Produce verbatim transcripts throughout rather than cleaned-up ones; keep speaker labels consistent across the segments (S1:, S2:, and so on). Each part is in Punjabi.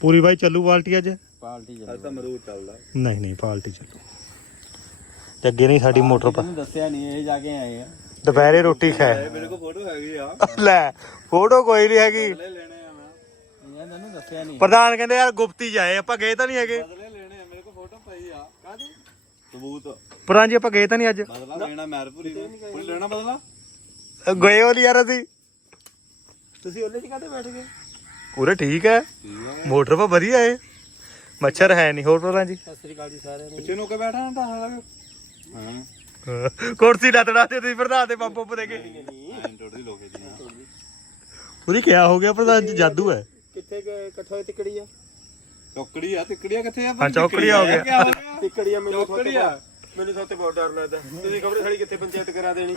S1: ਪੂਰੀ ਬਾਈ ਚੱਲੂ ਪਾਲਟੀ ਅੱਜ
S2: ਪਾਲਟੀ ਚੱਲ ਤਾਂ ਮਰੂਦ ਚੱਲਦਾ
S1: ਨਹੀਂ ਨਹੀਂ ਪਾਲਟੀ ਚੱਲੂ ਤੇ ਅੱਗੇ ਨਹੀਂ ਸਾਡੀ ਮੋਟਰ ਪਰ
S2: ਦੱਸਿਆ ਨਹੀਂ ਇਹ ਜਾ ਕੇ ਆਏ ਆ
S1: ਦੁਪਹਿਰੇ ਰੋਟੀ ਖਾਏ
S2: ਮੇਰੇ ਕੋਲ ਫੋਟੋ ਹੈਗੀ ਆ
S1: ਲੈ ਫੋਟੋ ਕੋਈ ਨਹੀਂ ਹੈਗੀ
S2: ਲੈਣੇ ਆ ਮੈਂ ਇਹਨਾਂ ਨੂੰ ਦੱਸਿਆ ਨਹੀਂ
S1: ਪ੍ਰਧਾਨ ਕਹਿੰਦੇ ਯਾਰ ਗੁਪਤੀ ਜਾਏ ਆਪਾਂ ਗਏ ਤਾਂ ਨਹੀਂ ਹੈਗੇ
S2: ਬਦਲੇ ਲੈਣੇ ਆ ਮੇਰੇ ਕੋਲ ਫੋਟੋ ਪਈ ਆ ਕਾਹਦੀ ਸਬੂਤ
S1: ਪ੍ਰਧਾਨ ਜੀ ਆਪਾਂ ਗਏ ਤਾਂ ਨਹੀਂ ਅੱਜ
S2: ਬਦਲਾ ਲੈਣਾ ਮੈਰਪੁਰੀ ਕੋਈ ਲੈਣਾ ਬਦਲਾ
S1: ਗਏ ਹੋ ਨਹੀਂ ਯਾਰ ਅਸੀਂ
S2: ਤੁਸੀਂ ਉਹਲੇ ਚ ਕਾਹਦੇ ਬੈਠ ਗਏ
S1: ਪੂਰੇ ਠੀਕ ਹੈ ਮੋਟਰ ਪਰ ਵਧੀਆ ਏ ਮੱਛਰ ਹੈ ਨਹੀਂ ਹੋਰ ਪ੍ਰਧਾਨ ਜੀ
S2: ਸਤਿ ਸ੍ਰੀ ਅਕਾਲ ਜੀ ਸਾਰਿਆਂ ਨੂੰ ਪਿੱਛੇ ਨੂੰ ਕੇ ਬੈਠਾ ਤਾਂ ਹਾਂ
S1: ਕੁਰਸੀ ਡੱਟਣਾ ਤੇ ਤੁਸੀਂ ਪ੍ਰਧਾਨ ਦੇ ਪੰਪ ਉੱਪਰ ਦੇ ਕੇ
S2: ਟੋਟਲੀ ਲੋਕੇ ਦੀ
S1: ਪੂਰੀ ਕਿਆ ਹੋ ਗਿਆ ਪ੍ਰਧਾਨ ਜੀ ਜਾਦੂ ਹੈ
S2: ਕਿੱਥੇ ਇਕੱਠੇ ਹੋਏ ਤਿਕੜੀ ਆ ਚੌਕੜੀ ਆ ਤਿਕੜੀਆਂ ਕਿੱਥੇ ਆ
S1: ਹਾਂ ਚੌਕੜੀਆ ਹੋ ਗਿਆ
S2: ਤਿਕੜੀ ਆ ਮੈਨੂੰ ਚੌਕੜੀ ਆ ਮੈਨੂੰ ਸਭ ਤੋਂ ਬਹੁਤ ਡਰ ਲੱਗਦਾ ਤੁਸੀਂ ਖਬਰ ਸਾਡੀ ਕਿੱਥੇ ਪੰਚਾਇਤ ਕਰਾ ਦੇਣੀ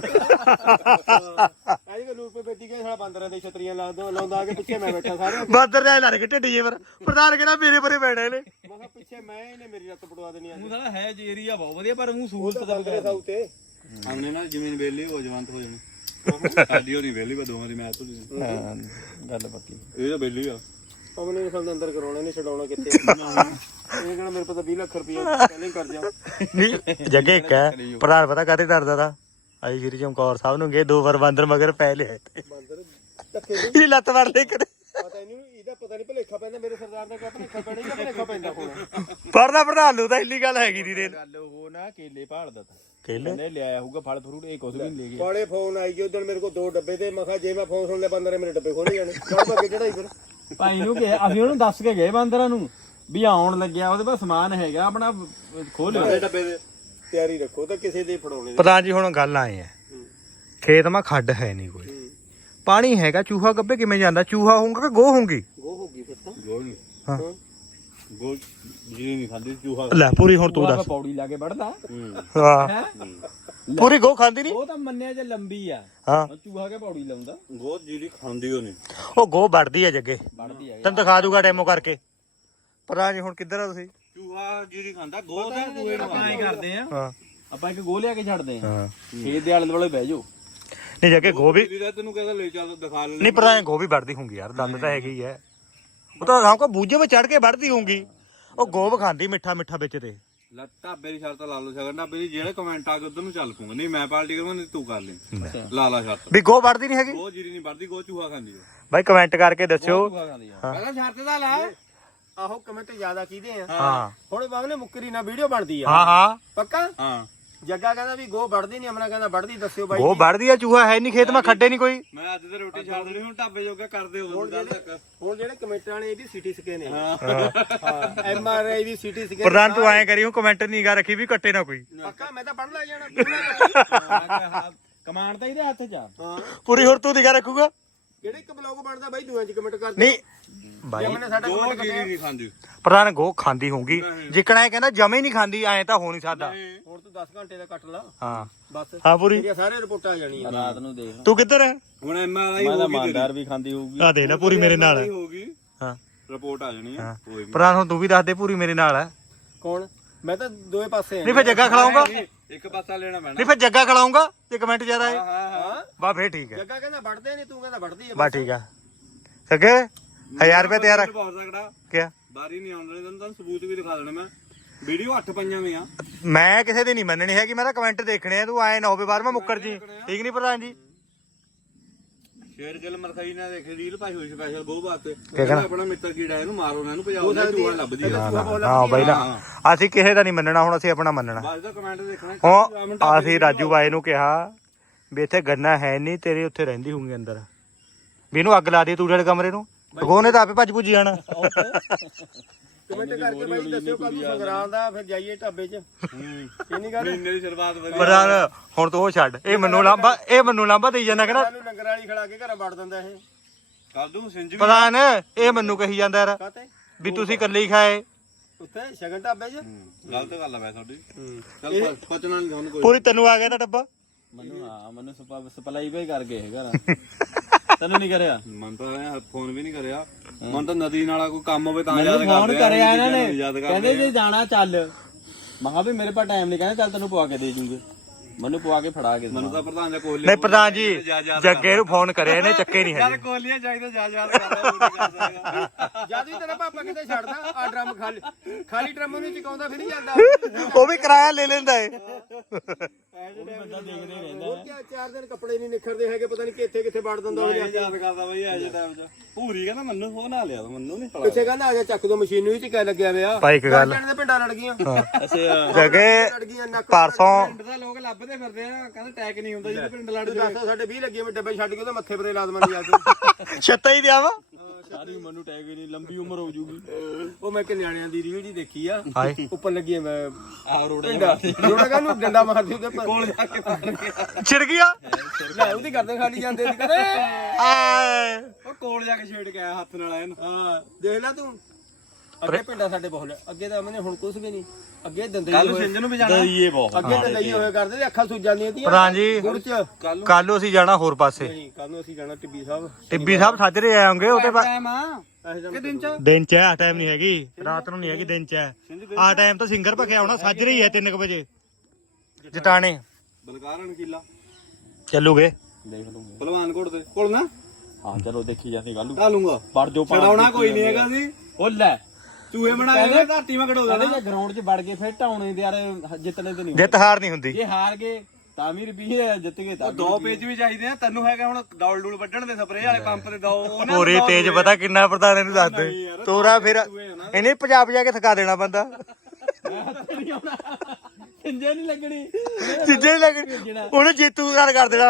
S2: ਆਜੀ ਕੋ ਰੁਪਏ ਬੇਟੀ ਕੇ ਸਾਲਾ ਬਾਂਦਰਾਂ ਦੇ ਛਤਰੀਆਂ ਲਾ ਦੋ ਲਾਉਂਦਾ ਆ ਕੇ ਪਿੱਛੇ ਮੈਂ ਬੈਠਾ ਸਾਰੇ
S1: ਬਾਦਰ ਦੇ ਲੜ ਕੇ ਢਿੱਡੀ ਜੇ ਪਰ ਪ੍ਰਧਾਨ ਕਹਿੰਦਾ ਮੇਰੇ ਪਰੇ ਬੈਠੇ ਨੇ
S2: ਮੈਂ ਕਿਹਾ ਪਿੱਛੇ ਮੈਂ ਇਹਨੇ ਮੇਰੀ ਰੱਤ ਪੜਵਾ ਦੇਣੀ ਆ ਉਹ ਸਾਲਾ ਹੈ ਜੀ ਏਰੀਆ ਬਹੁਤ ਵਧੀਆ ਪਰ ਉਹ ਸਹੂਲਤ ਦਾ ਬਗਰੇ ਸਾਊ ਤੇ ਆਮਨੇ ਨਾ ਜ਼ਮੀਨ ਵੇਲੀ ਹੋ ਜਵੰਤ ਹੋ ਜਾਣੀ ਸਾਡੀ ਹੋਣੀ ਵੇਲੀ ਬਾ ਦੋਵਾਂ ਦੀ ਮੈਂ ਤੋਂ ਹਾਂ ਗੱਲ ਪੱਕੀ ਇਹ ਤਾਂ ਵੇਲੀ ਆ ਪਵਨ ਨੇ ਸਾਨੂੰ ਅੰਦਰ ਕਰਾਉਣਾ ਨਹੀਂ ਛਡਾਉਣਾ ਕਿੱਥੇ ਇਹ ਕਹਿੰਦਾ ਮੇਰੇ ਪਤਾ ਵੀਹ ਲੱਖ ਰੁਪਏ ਪਹਿਲਾਂ ਹੀ ਕਰ ਜਾ
S1: ਨਹੀਂ ਜੱਗੇ ਇੱਕ ਹੈ ਪ੍ਰਧਾਨ ਪਤਾ ਕਾਹਤੇ ਡਰਦਾ ਤਾ ਆਈ ਸ਼੍ਰੀ ਚਮਕੌਰ ਸਾਹਿਬ ਨੂੰ ਗਏ ਦੋ ਵਾਰ ਬਾਂਦਰ ਮਗਰ ਪੈ ਲਿਆ
S2: ਬਾਂਦਰ ਧੱਕੇ ਦੇ
S1: ਇਹ ਲੱਤ ਮਾਰ ਲੈ ਕਰੇ
S2: ਪਤਾ ਇਹਨੂੰ ਇਹਦਾ ਪਤਾ ਨਹੀਂ ਭਲੇਖਾ ਪੈਂਦਾ ਮੇਰੇ ਸਰਦਾਰ ਦਾ ਕਿਆ ਭਲੇਖਾ ਪੈਣਾ ਜਾਂ ਭਲੇਖਾ ਪੈਂਦਾ ਹੁਣ
S1: ਪਰਦਾ ਪ੍ਰਧਾਨ ਨੂੰ ਤਾਂ ਇੰਨੀ ਗੱਲ ਹੈਗੀ ਦੀ ਰੇ
S2: ਗੱਲ ਉਹ ਨਾ ਕੇਲੇ ਭਾਲਦਾ ਤਾ
S1: ਕੇਲੇ
S2: ਨੇ ਲਿਆਇਆ ਹੋਊਗਾ ਫਲ ਫਰੂਟ ਇਹ ਕੁਝ ਵੀ ਨਹੀਂ ਲੈ ਗਿਆ ਬਾਲੇ ਫੋਨ ਆਈ ਗਏ ਉਦੋਂ ਮੇਰੇ ਕੋਲ ਦੋ ਡੱਬੇ ਤੇ ਮੈਂ ਕਿਹਾ ਜੇ ਮੈਂ ਫੋਨ ਸੁਣ ਲਿਆ ਬਾਂਦਰ ਮੇਰੇ ਡੱਬੇ ਖੋਲੇ ਜਾਣੇ ਚੌਂ ਅੱਗੇ ਚੜਾਈ ਫਿਰ ਭਾਈ ਨੂੰ ਕਿ ਅਸੀਂ ਉਹਨੂੰ ਦੱਸ ਕੇ ਗਏ ਬਾਂਦਰਾਂ ਨੂੰ ਵੀ ਆਉਣ ਲੱਗਿਆ ਉਹਦੇ ਕੋਲ ਸਮਾਨ ਹੈਗਾ ਆਪਣਾ ਖੋਲ ਡੱਬੇ ਦੇ ਤਿਆਰੀ ਰੱਖੋ ਤਾਂ ਕਿਸੇ ਦੇ ਫੜਾਉਣੇ
S1: ਪ੍ਰਧਾਨ ਜੀ ਹੁਣ ਗੱਲ ਆਏ ਆ ਖੇਤ ਮਾ ਖੱਡ ਹੈ ਨਹੀਂ ਕੋਈ ਪਾਣੀ ਹੈਗਾ ਚੂਹਾ ਗੱਬੇ ਕਿਵੇਂ ਜਾਂਦਾ ਚੂਹਾ ਹੋਊਗਾ ਕਿ ਗੋ ਹੋਊਗੀ
S2: ਗੋ ਹੋਗੀ ਫਿਰ ਤਾਂ ਗੋ ਨਹੀਂ
S1: ਹਾਂ
S2: ਗੋ ਜੀ ਨਹੀਂ ਖਾਂਦੀ ਚੂਹਾ
S1: ਲੈ ਪੂਰੀ ਹੁਣ ਤੂੰ ਦੱਸ
S2: ਪੌੜੀ ਲਾ ਕੇ ਵੜਦਾ
S1: ਹਾਂ ਪੂਰੀ ਗੋ ਖਾਂਦੀ ਨਹੀਂ
S2: ਉਹ ਤਾਂ ਮੰਨਿਆ ਜੇ ਲੰਬੀ ਆ
S1: ਹਾਂ
S2: ਚੂਹਾ ਕੇ ਪੌੜੀ ਲਾਉਂਦਾ ਗੋ ਜਿਹੜੀ ਖਾਂਦੀ ਉਹ ਨਹੀਂ
S1: ਉਹ ਗੋ ਵੜਦੀ ਹੈ ਜੱਗੇ
S2: ਵੜਦੀ ਹੈ
S1: ਤੈਨੂੰ ਦਿਖਾ ਦੂਗਾ ਡੈਮੋ ਕਰਕੇ ਪ੍ਰਧਾਨ ਜੀ ਹੁਣ ਕਿੱਧਰ ਆ ਤੁਸੀਂ
S2: ਚੂਹਾ ਜਿਹੜੀ ਖਾਂਦਾ ਗੋ ਤਾਂ ਚੂਹੇ ਨੂੰ ਆਪਾਂ ਹੀ ਕਰਦੇ ਆ
S1: ਹਾਂ
S2: ਆਪਾਂ ਇੱਕ ਗੋ ਲਿਆ ਕੇ ਛੱਡਦੇ ਆ
S1: ਹਾਂ
S2: ਖੇਤ ਦੇ ਆਲੇ ਦੁਆਲੇ ਬਹਿ ਜਾਓ
S1: ਨਹੀਂ ਜੱਗੇ ਗੋ ਵੀ
S2: ਤੈਨੂੰ ਕਹਿੰਦਾ ਲੈ ਚੱਲ ਦਿਖਾ ਲੈ
S1: ਨਹੀਂ ਪ੍ਰਧਾਨ ਗੋ ਵੀ ਵੜਦੀ ਹੋਊਗੀ ਯਾਰ ਦੰਦ ਤਾਂ ਹੈਗੇ ਹੀ ਹੈ ਉਹ ਤਾਂ ਹਮ ਕੋ ਬੂਝੇ ਵਿੱਚ ਚੜ ਕੇ ਵੜਦੀ ਹੋਊਗੀ ਉਹ ਗੋ ਖਾਂਦੀ ਮਿੱਠਾ ਮਿੱਠਾ ਵਿੱਚ ਤੇ
S2: ਲੈ ਢਾਬੇ ਦੀ ਸ਼ਰਤ ਲਾ ਲਓ ਸ਼ਗਨ ਢਾਬੇ ਦੀ ਜਿਹੜੇ ਕਮੈਂਟ ਆ ਕੇ ਉਧਰ ਨੂੰ ਚੱਲ ਪੂੰਗਾ ਨਹੀਂ ਮੈਂ ਪਾਰਟੀ ਕਰੂੰਗਾ ਨਹੀਂ ਤੂੰ ਕਰ ਲੈ ਲਾ ਲਾ ਸ਼ਰਤ
S1: ਵੀ ਗੋ ਵੜਦੀ ਨਹੀਂ ਹੈਗੀ
S2: ਗੋ ਜੀਰੀ ਨਹੀਂ ਵੜਦੀ ਗੋ ਚੂਹਾ ਖਾਂਦੀ ਆ
S1: ਬਾਈ ਕਮੈਂਟ ਕਰਕੇ ਦੱਸਿਓ
S2: ਚੂਹਾ ਖਾਂਦੀ ਆ ਪਹਿਲਾਂ ਸ਼ਰਤ ਦਾ ਲਾ ਆਹੋ ਕਮੈਂਟ ਜ਼ਿਆਦਾ ਕੀਦੇ ਆ
S1: ਹਾਂ
S2: ਹੁਣ ਬਾਹਨੇ ਮੁੱਕਰੀ ਨਾ ਵੀਡੀਓ ਬਣਦੀ ਆ
S1: ਹਾਂ ਹਾਂ
S2: ਪੱਕਾ ਹਾਂ ਜੱਗਾ ਕਹਿੰਦਾ ਵੀ ਗੋ ਵੜਦੀ ਨਹੀਂ ਅਮਨਾ ਕਹਿੰਦਾ ਵੜਦੀ ਦੱਸਿਓ ਬਾਈ
S1: ਗੋ ਵੜਦੀ ਆ ਚੂਹਾ ਹੈ ਨਹੀਂ ਖੇਤ ਮਾ ਖੱਡੇ ਨਹੀਂ ਕੋਈ
S2: ਮੈਂ ਅੱਜ ਤੇ ਰੋਟੀ ਛੱਡ ਦੇਣੀ ਹੁਣ ਢਾਬੇ ਜੋਗਾ ਕਰਦੇ ਹੋ ਗੱਲ ਤੱਕ ਹੁਣ ਜਿਹੜੇ ਕਮੈਂਟਾਂ ਨੇ ਇਹ ਵੀ ਸਿਟੀ ਸਕੇ ਨੇ ਹਾਂ ਹਾਂ M R I V city ਸਕੇ
S1: ਪ੍ਰਧਾਨ ਤੂੰ ਐਂ ਕਰੀ ਹੂੰ ਕਮੈਂਟ ਨਹੀਂ ਗਾ ਰੱਖੀ ਵੀ ਕੱਟੇ ਨਾ ਕੋਈ
S2: ਪੱਕਾ ਮੈਂ ਤਾਂ ਪੜ ਲੈ ਜਾਣਾ ਕਮਾਂਡ ਤਾਂ ਇਹਦੇ ਹੱਥ 'ਚ ਆ ਹਾਂ
S1: ਪੂਰੀ ਹੋਰ ਤੂੰ ਦਿਖਾ ਰੱਖੂਗਾ
S2: ਕਿਹੜੇ ਇੱਕ ਬਲੌਗ ਬਣਦਾ ਬਾਈ ਦੂਆਂ 'ਚ ਕਮੈਂਟ ਕਰਦੇ
S1: ਨਹੀਂ ਬਾਈ
S2: ਸਾਡਾ ਕਮੈਂਟ ਨਹੀਂ ਖਾਂਦੀ
S1: ਪ੍ਰਧਾਨ ਗੋ ਖਾਂਦੀ ਹੋਊਗੀ ਜਿੱਕਣਾ ਇਹ ਕਹਿੰਦਾ ਜਮੇ ਨਹੀਂ ਖਾਂਦੀ ਐਂ ਤਾਂ ਹੋ ਨਹੀਂ ਸਕਦਾ
S2: ਹੁਣ ਤੂੰ ਦਸ ਘੰਟੇ ਦਾ ਕੱਟ ਲਾ
S1: ਹਾਂ
S2: ਬਸ
S1: ਹਾਂ ਪੂਰੀ
S2: ਤੇਰੀਆਂ ਸਾਰੇ ਰਿਪੋਰਟਾਂ ਆ ਜਾਣੀਆਂ ਰਾਤ ਨੂੰ ਦੇਖ
S1: ਤੂੰ ਕਿੱਧਰ ਹੈ
S2: ਹੁਣ ਐਮ ਆਰ ਆਈ ਹੋਊਗੀ ਇਮਾਨਦਾਰ ਵੀ ਖਾਂਦੀ ਹੋਊਗੀ
S1: ਆ ਦੇ ਨਾ ਪੂਰੀ ਮੇਰੇ ਨਾਲ ਹੈ
S2: ਹੋਊਗੀ
S1: ਹਾਂ
S2: ਰਿਪੋਰਟ ਆ ਜਾਣੀ ਆ ਕੋਈ
S1: ਪ੍ਰਧਾਨ ਹੁਣ ਤੂੰ ਵੀ ਦੱਸ ਦੇ ਪੂਰੀ ਮੇਰੇ ਨਾਲ ਹੈ
S2: ਕੌਣ ਮੈਂ ਤਾਂ ਦੋਵੇਂ ਪਾਸੇ ਆ
S1: ਨਹੀਂ ਫਿਰ ਜੱਗਾ ਖਿਲਾਉਂਗਾ
S2: ਇੱਕ ਪਾਸਾ ਲੈਣਾ ਪੈਣਾ
S1: ਨਹੀਂ ਫਿਰ ਜੱਗਾ ਖਿਲਾਉਂਗਾ ਜੇ ਕਮੈਂਟ ਜ਼ਿਆਦਾ ਹੈ
S2: ਹਾਂ ਹਾਂ
S1: ਬਾ ਫੇਰ ਠੀਕ ਹੈ
S2: ਜੱਗਾ ਕਹਿੰਦਾ ਵੜਦੇ ਨਹੀਂ ਤੂੰ ਕਹਿੰਦਾ ਵੜਦੀ ਆ
S1: ਬਾ ਠੀਕ ਆ ਸਕੇ ਹਜ਼ਾਰ ਰੁਪਏ ਤਿਆਰ ਹੈ
S2: ਬਹੁਤ ਸਕਦਾ
S1: ਕਿਆ
S2: ਬਾਰੀ ਨਹੀਂ ਆਉਣ ਦੇਣਾ ਤੈਨੂੰ ਸਬੂਤ ਵੀ ਦਿਖਾ ਦੇਣਾ ਮੈਂ ਵੀਡੀਓ ਅੱਠ ਪੰਜਾਂ ਵੀ ਆ
S1: ਮੈਂ ਕਿਸੇ ਦੀ ਨਹੀਂ ਮੰਨਣੀ ਹੈਗੀ ਮੈਂ ਤਾਂ ਕਮੈਂਟ ਦੇਖਣੇ ਆ ਤੂੰ ਆਏ ਨਾ ਹੋਵੇ ਬਾਅਦ ਮੈਂ ਮੁੱਕਰ ਜੀ ਠੀਕ ਨਹੀਂ ਪ੍ਰਧਾਨ ਜੀ
S2: ਸ਼ੇਰ ਗਿੱਲ ਮਰਖਾਈ ਨੇ ਦੇਖੀ ਰੀਲ ਪਾਈ ਹੋਈ ਸਪੈਸ਼ਲ ਗੋ ਵਾਸਤੇ
S1: ਕਹਿੰਦਾ
S2: ਆਪਣਾ ਮਿੱਤਰ ਕੀੜਾ ਇਹਨੂੰ ਮਾਰੋ ਨਾ ਇਹਨੂੰ ਭਜਾਓ ਨਾ ਚੂਹਾ ਲੱਭਦੀ ਆ
S1: ਹਾਂ ਬਾਈ ਨਾ ਅਸੀਂ ਕਿਸੇ ਦਾ ਨਹੀਂ ਮੰਨਣਾ ਹੁਣ ਅਸੀਂ ਆਪਣਾ ਮੰਨਣਾ
S2: ਬਸ ਦਾ ਕਮੈਂਟ ਦੇਖਣਾ
S1: ਹੁਣ ਅਸੀਂ ਰਾਜੂ ਬਾਈ ਨੂੰ ਕਿਹਾ ਵੀ ਇੱਥੇ ਗੰਨਾ ਹੈ ਨਹੀਂ ਤੇਰੇ ਉੱਥੇ ਰਹਿੰਦੀ ਹੋਊਗੀ ਅੰਦਰ ਵੀ ਇਹਨੂੰ ਅੱਗ ਲਾ ਦੇ ਤੂੜੇ ਵਾਲੇ ਕਮਰੇ ਨੂੰ ਗੋ ਨੇ ਤਾਂ ਆਪੇ ਭੱਜ ਭੁੱਜ ਜਾਣਾ
S2: ਕਮੈਂਟ ਕਰਕੇ ਬਾਈ ਦੱਸਿਓ ਕੱਲ ਨੂੰ ਸੰਗਰਾਂ ਦਾ ਫਿਰ ਜਾਈਏ ਢਾਬੇ 'ਚ ਕਿੰਨੀ ਗੱਲ ਮਹੀਨੇ ਦੀ ਸ਼ੁਰੂਆਤ ਵਧੀਆ
S1: ਪ੍ਰਧਾਨ ਹੁਣ ਤੂੰ ਉਹ ਛੱਡ ਇਹ ਮੈਨੂੰ ਲਾਂਬਾ ਇਹ ਮੈਨੂੰ ਲਾਂਬਾ ਦੇਈ ਜਾਂਦਾ ਕਹਿੰਦਾ
S2: ਸਾਨੂੰ ਲੰਗਰ ਵਾਲੀ ਖੜਾ ਕੇ ਘਰ ਵੜ ਦਿੰਦਾ ਇਹ ਕਰ ਦੂੰ ਸਿੰਜ
S1: ਪ੍ਰਧਾਨ ਇਹ ਮੈਨੂੰ ਕਹੀ ਜਾਂਦਾ ਯਾਰ
S2: ਕਾਤੇ
S1: ਵੀ ਤੁਸੀਂ ਇਕੱਲੇ ਹੀ ਖਾਏ
S2: ਉੱਥੇ ਸ਼ਗਨ ਢਾਬੇ 'ਚ ਗਲਤ ਗੱਲ ਆ ਵੈ ਤੁਹਾਡੀ ਚੱਲ ਪਚਣਾ ਨਹੀਂ ਤੁਹਾਨੂੰ ਕੋਈ
S1: ਪੂਰੀ ਤੈਨੂੰ ਆ ਗਿਆ ਤਾਂ ਡੱਬਾ
S2: ਮੈਨੂੰ ਹਾਂ ਮੈਨੂੰ ਸਪਲਾਈ ਪੇ ਕਰ ਗਏ ਘਰ ਤੈਨੂੰ ਨਹੀਂ ਕਰਿਆ ਮਨ ਤਾਂ ਫੋਨ ਵੀ ਨਹੀਂ ਕਰਿਆ ਮਨ ਤਾਂ ਨਦੀ ਨਾਲਾ ਕੋਈ ਕੰਮ ਹੋਵੇ ਤਾਂ ਯਾਦ ਕਰਦੇ ਫੋਨ ਕਰਿਆ ਇਹਨਾਂ ਨੇ ਕਹਿੰਦੇ ਜੇ ਜਾਣਾ ਚੱਲ ਮਹਾ ਵੀ ਮੇਰੇ ਪਾ ਟਾਈਮ ਨਹੀਂ ਕਹਿੰਦੇ ਚੱਲ ਤੈਨੂੰ ਪਵਾ ਕੇ ਦੇ ਜੂਗੇ ਮੈਨੂੰ ਪਵਾ ਕੇ ਫੜਾ ਕੇ ਮੈਨੂੰ ਤਾਂ ਪ੍ਰਧਾਨ ਦਾ ਕੋਲ
S1: ਨਹੀਂ ਪ੍ਰਧਾਨ ਜੀ ਜੱਗੇ ਨੂੰ ਫੋਨ ਕਰਿਆ ਇਹਨੇ ਚੱਕੇ ਨਹੀਂ
S2: ਯਾਰ
S1: ਹੈਗੇ
S2: ਕੋਲੀਆਂ ਚਾਹੀਦਾ ਜਾ ਜਾ ਕਰਦਾ
S3: ਜਦ ਵੀ ਤੇਰਾ ਪਾਪਾ ਕਿਤੇ ਛੱਡਦਾ ਆ ਡਰਮ ਖਾਲੀ ਖਾਲੀ ਡਰਮ ਨੂੰ ਚਕਾਉਂਦਾ ਫਿਰ ਹੀ ਜਾਂਦਾ
S1: ਉਹ ਵੀ ਕਿਰਾਇਆ ਲੈ ਲੈਂਦਾ ਏ
S2: ਬੰਦਾ ਦੇਖਦੇ ਰਹਿੰਦਾ
S3: ਹੋਰ ਕਿਆ ਚਾਰ ਦਿਨ ਕੱਪੜੇ ਨਹੀਂ ਨਿਖਰਦੇ ਹੈਗੇ ਪਤਾ ਨਹੀਂ ਕਿੱਥੇ ਕਿੱਥੇ ਵੜ ਦਿੰਦਾ ਉਹ ਜਾ ਕੇ
S2: ਯਾਦ ਕਰਦਾ ਬਈ ਐਜੇ ਟਾਈਮ 'ਚ ਭੂਰੀ ਕਹਿੰਦਾ ਮੈਨੂੰ ਉਹ ਨਾ ਲਿਆ ਮੈਨੂੰ ਨਹੀਂ ਪਤਾ
S3: ਪਿੱਛੇ ਕਹਿੰਦਾ ਆ ਜਾ ਚੱਕ ਦੋ ਮਸ਼ੀਨ ਨੂੰ ਹੀ ਟਿਕਾ ਲੱਗਿਆ ਵਿਆ
S1: ਭਾਈ ਇੱਕ ਗੱਲ
S3: ਦੇ ਪਿੰਡਾਂ ਲੜ ਗਈਆਂ
S2: ਅੱਛਾ
S1: ਜੱਗੇ
S3: ਲੜ ਗਈਆਂ ਨੱਕ
S1: ਪਰਸੋਂ
S2: ਪਿੰਡ ਦਾ ਲੋਕ ਲੱਭਦੇ ਫਿਰਦੇ ਆ ਕਹਿੰਦੇ ਟੈਕ ਨਹੀਂ ਹੁੰਦਾ ਜਦੋਂ ਪਿੰਡ ਲੜ
S3: ਦੱਸ ਸਾਡੇ ਵੀਹ ਲੱਗੇ ਮੈਂ ਡੱਬੇ ਛੱਡ ਕੇ ਉਹਦੇ ਮੱਥੇ ਪਰੇ ਲਾ ਦਵਾਂ ਜਾ ਕੇ
S1: ਛੱਤਾ ਹੀ ਦਿਆ ਵਾ
S2: ਸਾਰੀ ਉਮਰ ਨੂੰ ਟੈਕ ਹੀ ਨਹੀਂ ਲੰਬੀ ਉਮਰ ਹੋ ਜੂਗੀ
S3: ਉਹ ਮੈਂ ਕਿ ਨਿਆਣਿਆਂ ਦੀ ਰੀਲ ਜੀ ਦੇਖੀ ਆ
S1: ਹਾਏ
S3: ਉੱਪਰ ਲੱਗੀ ਮੈਂ
S2: ਆ ਰੋੜਾ
S3: ਡੰਡਾ ਰੋੜਾ ਕਹਿੰਦਾ ਡੰਡਾ ਮਾਰਦੀ ਉਹਦੇ ਪਰ
S2: ਕੋਲ ਜਾ ਕੇ ਮਾਰ ਗਿਆ
S1: ਛਿੜ ਗਿਆ
S3: ਲੈ ਉਹਦੀ ਗਰਦਨ ਖਾਲੀ ਜਾਂਦੇ ਸੀ ਕਦੇ
S1: ਆਏ
S2: ਉਹ ਕੋਲ ਜਾ ਕੇ ਛੇੜ ਕੇ ਆਇਆ ਹੱਥ ਨਾਲ ਆਇਆ
S3: ਹਾਂ ਦੇਖ ਲੈ ਤੂੰ ਅੱਗੇ ਪਿੰਡਾਂ ਸਾਡੇ ਬਹੁਤ ਅੱਗੇ ਤਾਂ ਮੈਨੇ ਹੁਣ ਕੁਝ ਵੀ ਨਹੀਂ ਅੱਗੇ ਦੰਦੇ
S2: ਕੱਲ ਨੂੰ ਸਿੰਜ ਨੂੰ ਵੀ ਜਾਣਾ ਦਈਏ ਬਹੁਤ
S3: ਅੱਗੇ ਦੰਦੇ ਹੋਏ ਕਰਦੇ ਤੇ ਅੱਖਾਂ ਸੁੱਜ ਜਾਂਦੀਆਂ ਤੀਆਂ
S1: ਪ੍ਰਧਾਨ ਜੀ
S3: ਗੁੜ ਚ
S1: ਕੱਲ ਨੂੰ ਅਸੀਂ ਜਾਣਾ ਹੋਰ ਪਾਸੇ
S3: ਨਹੀਂ ਕੱਲ ਨੂੰ ਅਸੀਂ ਜਾਣਾ ਟਿੱਬੀ ਸਾਹਿਬ
S1: ਟਿੱਬੀ ਸਾਹਿਬ ਸਾਜਰੇ ਆਉਂਗੇ ਉਹਦੇ ਬਾਅਦ
S2: ਟਾਈਮ ਆ ਕਿ ਦਿਨ ਚ
S1: ਦਿਨ ਚ ਆ ਟਾਈਮ ਨਹੀਂ ਹੈਗੀ ਰਾਤ ਨੂੰ ਨਹੀਂ ਹੈਗੀ ਦਿਨ ਚ ਆ ਟਾਈਮ ਤਾਂ ਸਿੰਗਰ ਭਖਿਆ ਆਉਣਾ ਸਾਜਰੇ ਹੀ ਹੈ ਤਿੰਨ ਵਜੇ ਜਟਾਣੇ
S2: ਬਲਕਾਰਨ ਕਿਲਾ
S1: ਚੱਲੂਗੇ
S2: ਦੇਖ ਲੂੰਗੇ ਭਲਵਾਨ ਕੋਟ ਦੇ ਕੋਲ ਨਾ ਹਾਂ ਚਲੋ ਦੇਖੀ ਜਾਂਦੀ ਗੱਲ ਢਾ ਲੂੰਗਾ ਵੜ ਜੋ ਛਡਾਉਣਾ ਕੋਈ ਨਹੀਂ ਹੈਗਾ ਸੀ ਉਹ ਲੈ ਚੂਹੇ ਬਣਾ ਕੇ ਧਰਤੀ ਮੈਂ ਘੜਾਉਂਦਾ ਨਾ ਗਰਾਊਂਡ 'ਚ ਵੜ ਕੇ ਫਿਰ ਢਾਉਣੇ ਦੇ ਯਾਰ ਜਿੱਤਣੇ ਤੇ ਨਹੀਂ
S1: ਜਿੱਤ ਹਾਰ ਨਹੀਂ ਹੁੰਦੀ
S2: ਜੇ ਹਾਰ ਗਏ ਤਾਂ ਵੀ ਰੁਪਈਏ ਜਿੱਤ ਗਏ ਤਾਂ ਦੋ ਪੇਜ ਵੀ ਚਾਹੀਦੇ ਆ ਤੈਨੂੰ ਹੈਗਾ ਹੁਣ ਡੌਲ ਡੂਲ ਵੱਢਣ ਦੇ ਸਪਰੇਅ ਵਾਲੇ ਪੰਪ ਤੇ ਦੋ
S1: ਪੂਰੀ ਤੇਜ਼ ਪਤਾ ਕਿੰਨਾ ਪ੍ਰਧਾਨ ਇਹਨੂੰ ਦੱਸ ਦੇ ਤੋਰਾ ਫਿਰ ਇਹਨੇ ਪੰਜਾਬ ਜਾ ਕੇ ਥਕਾ ਦੇਣਾ ਬੰਦਾ
S2: ਸਿੰਜੇ ਨਹੀਂ ਲੱਗਣੀ
S1: ਜਿੱਦੇ ਲੱਗ ਉਹਨੇ ਜੇਤੂ ਗੱਲ ਕਰ ਦੇਣਾ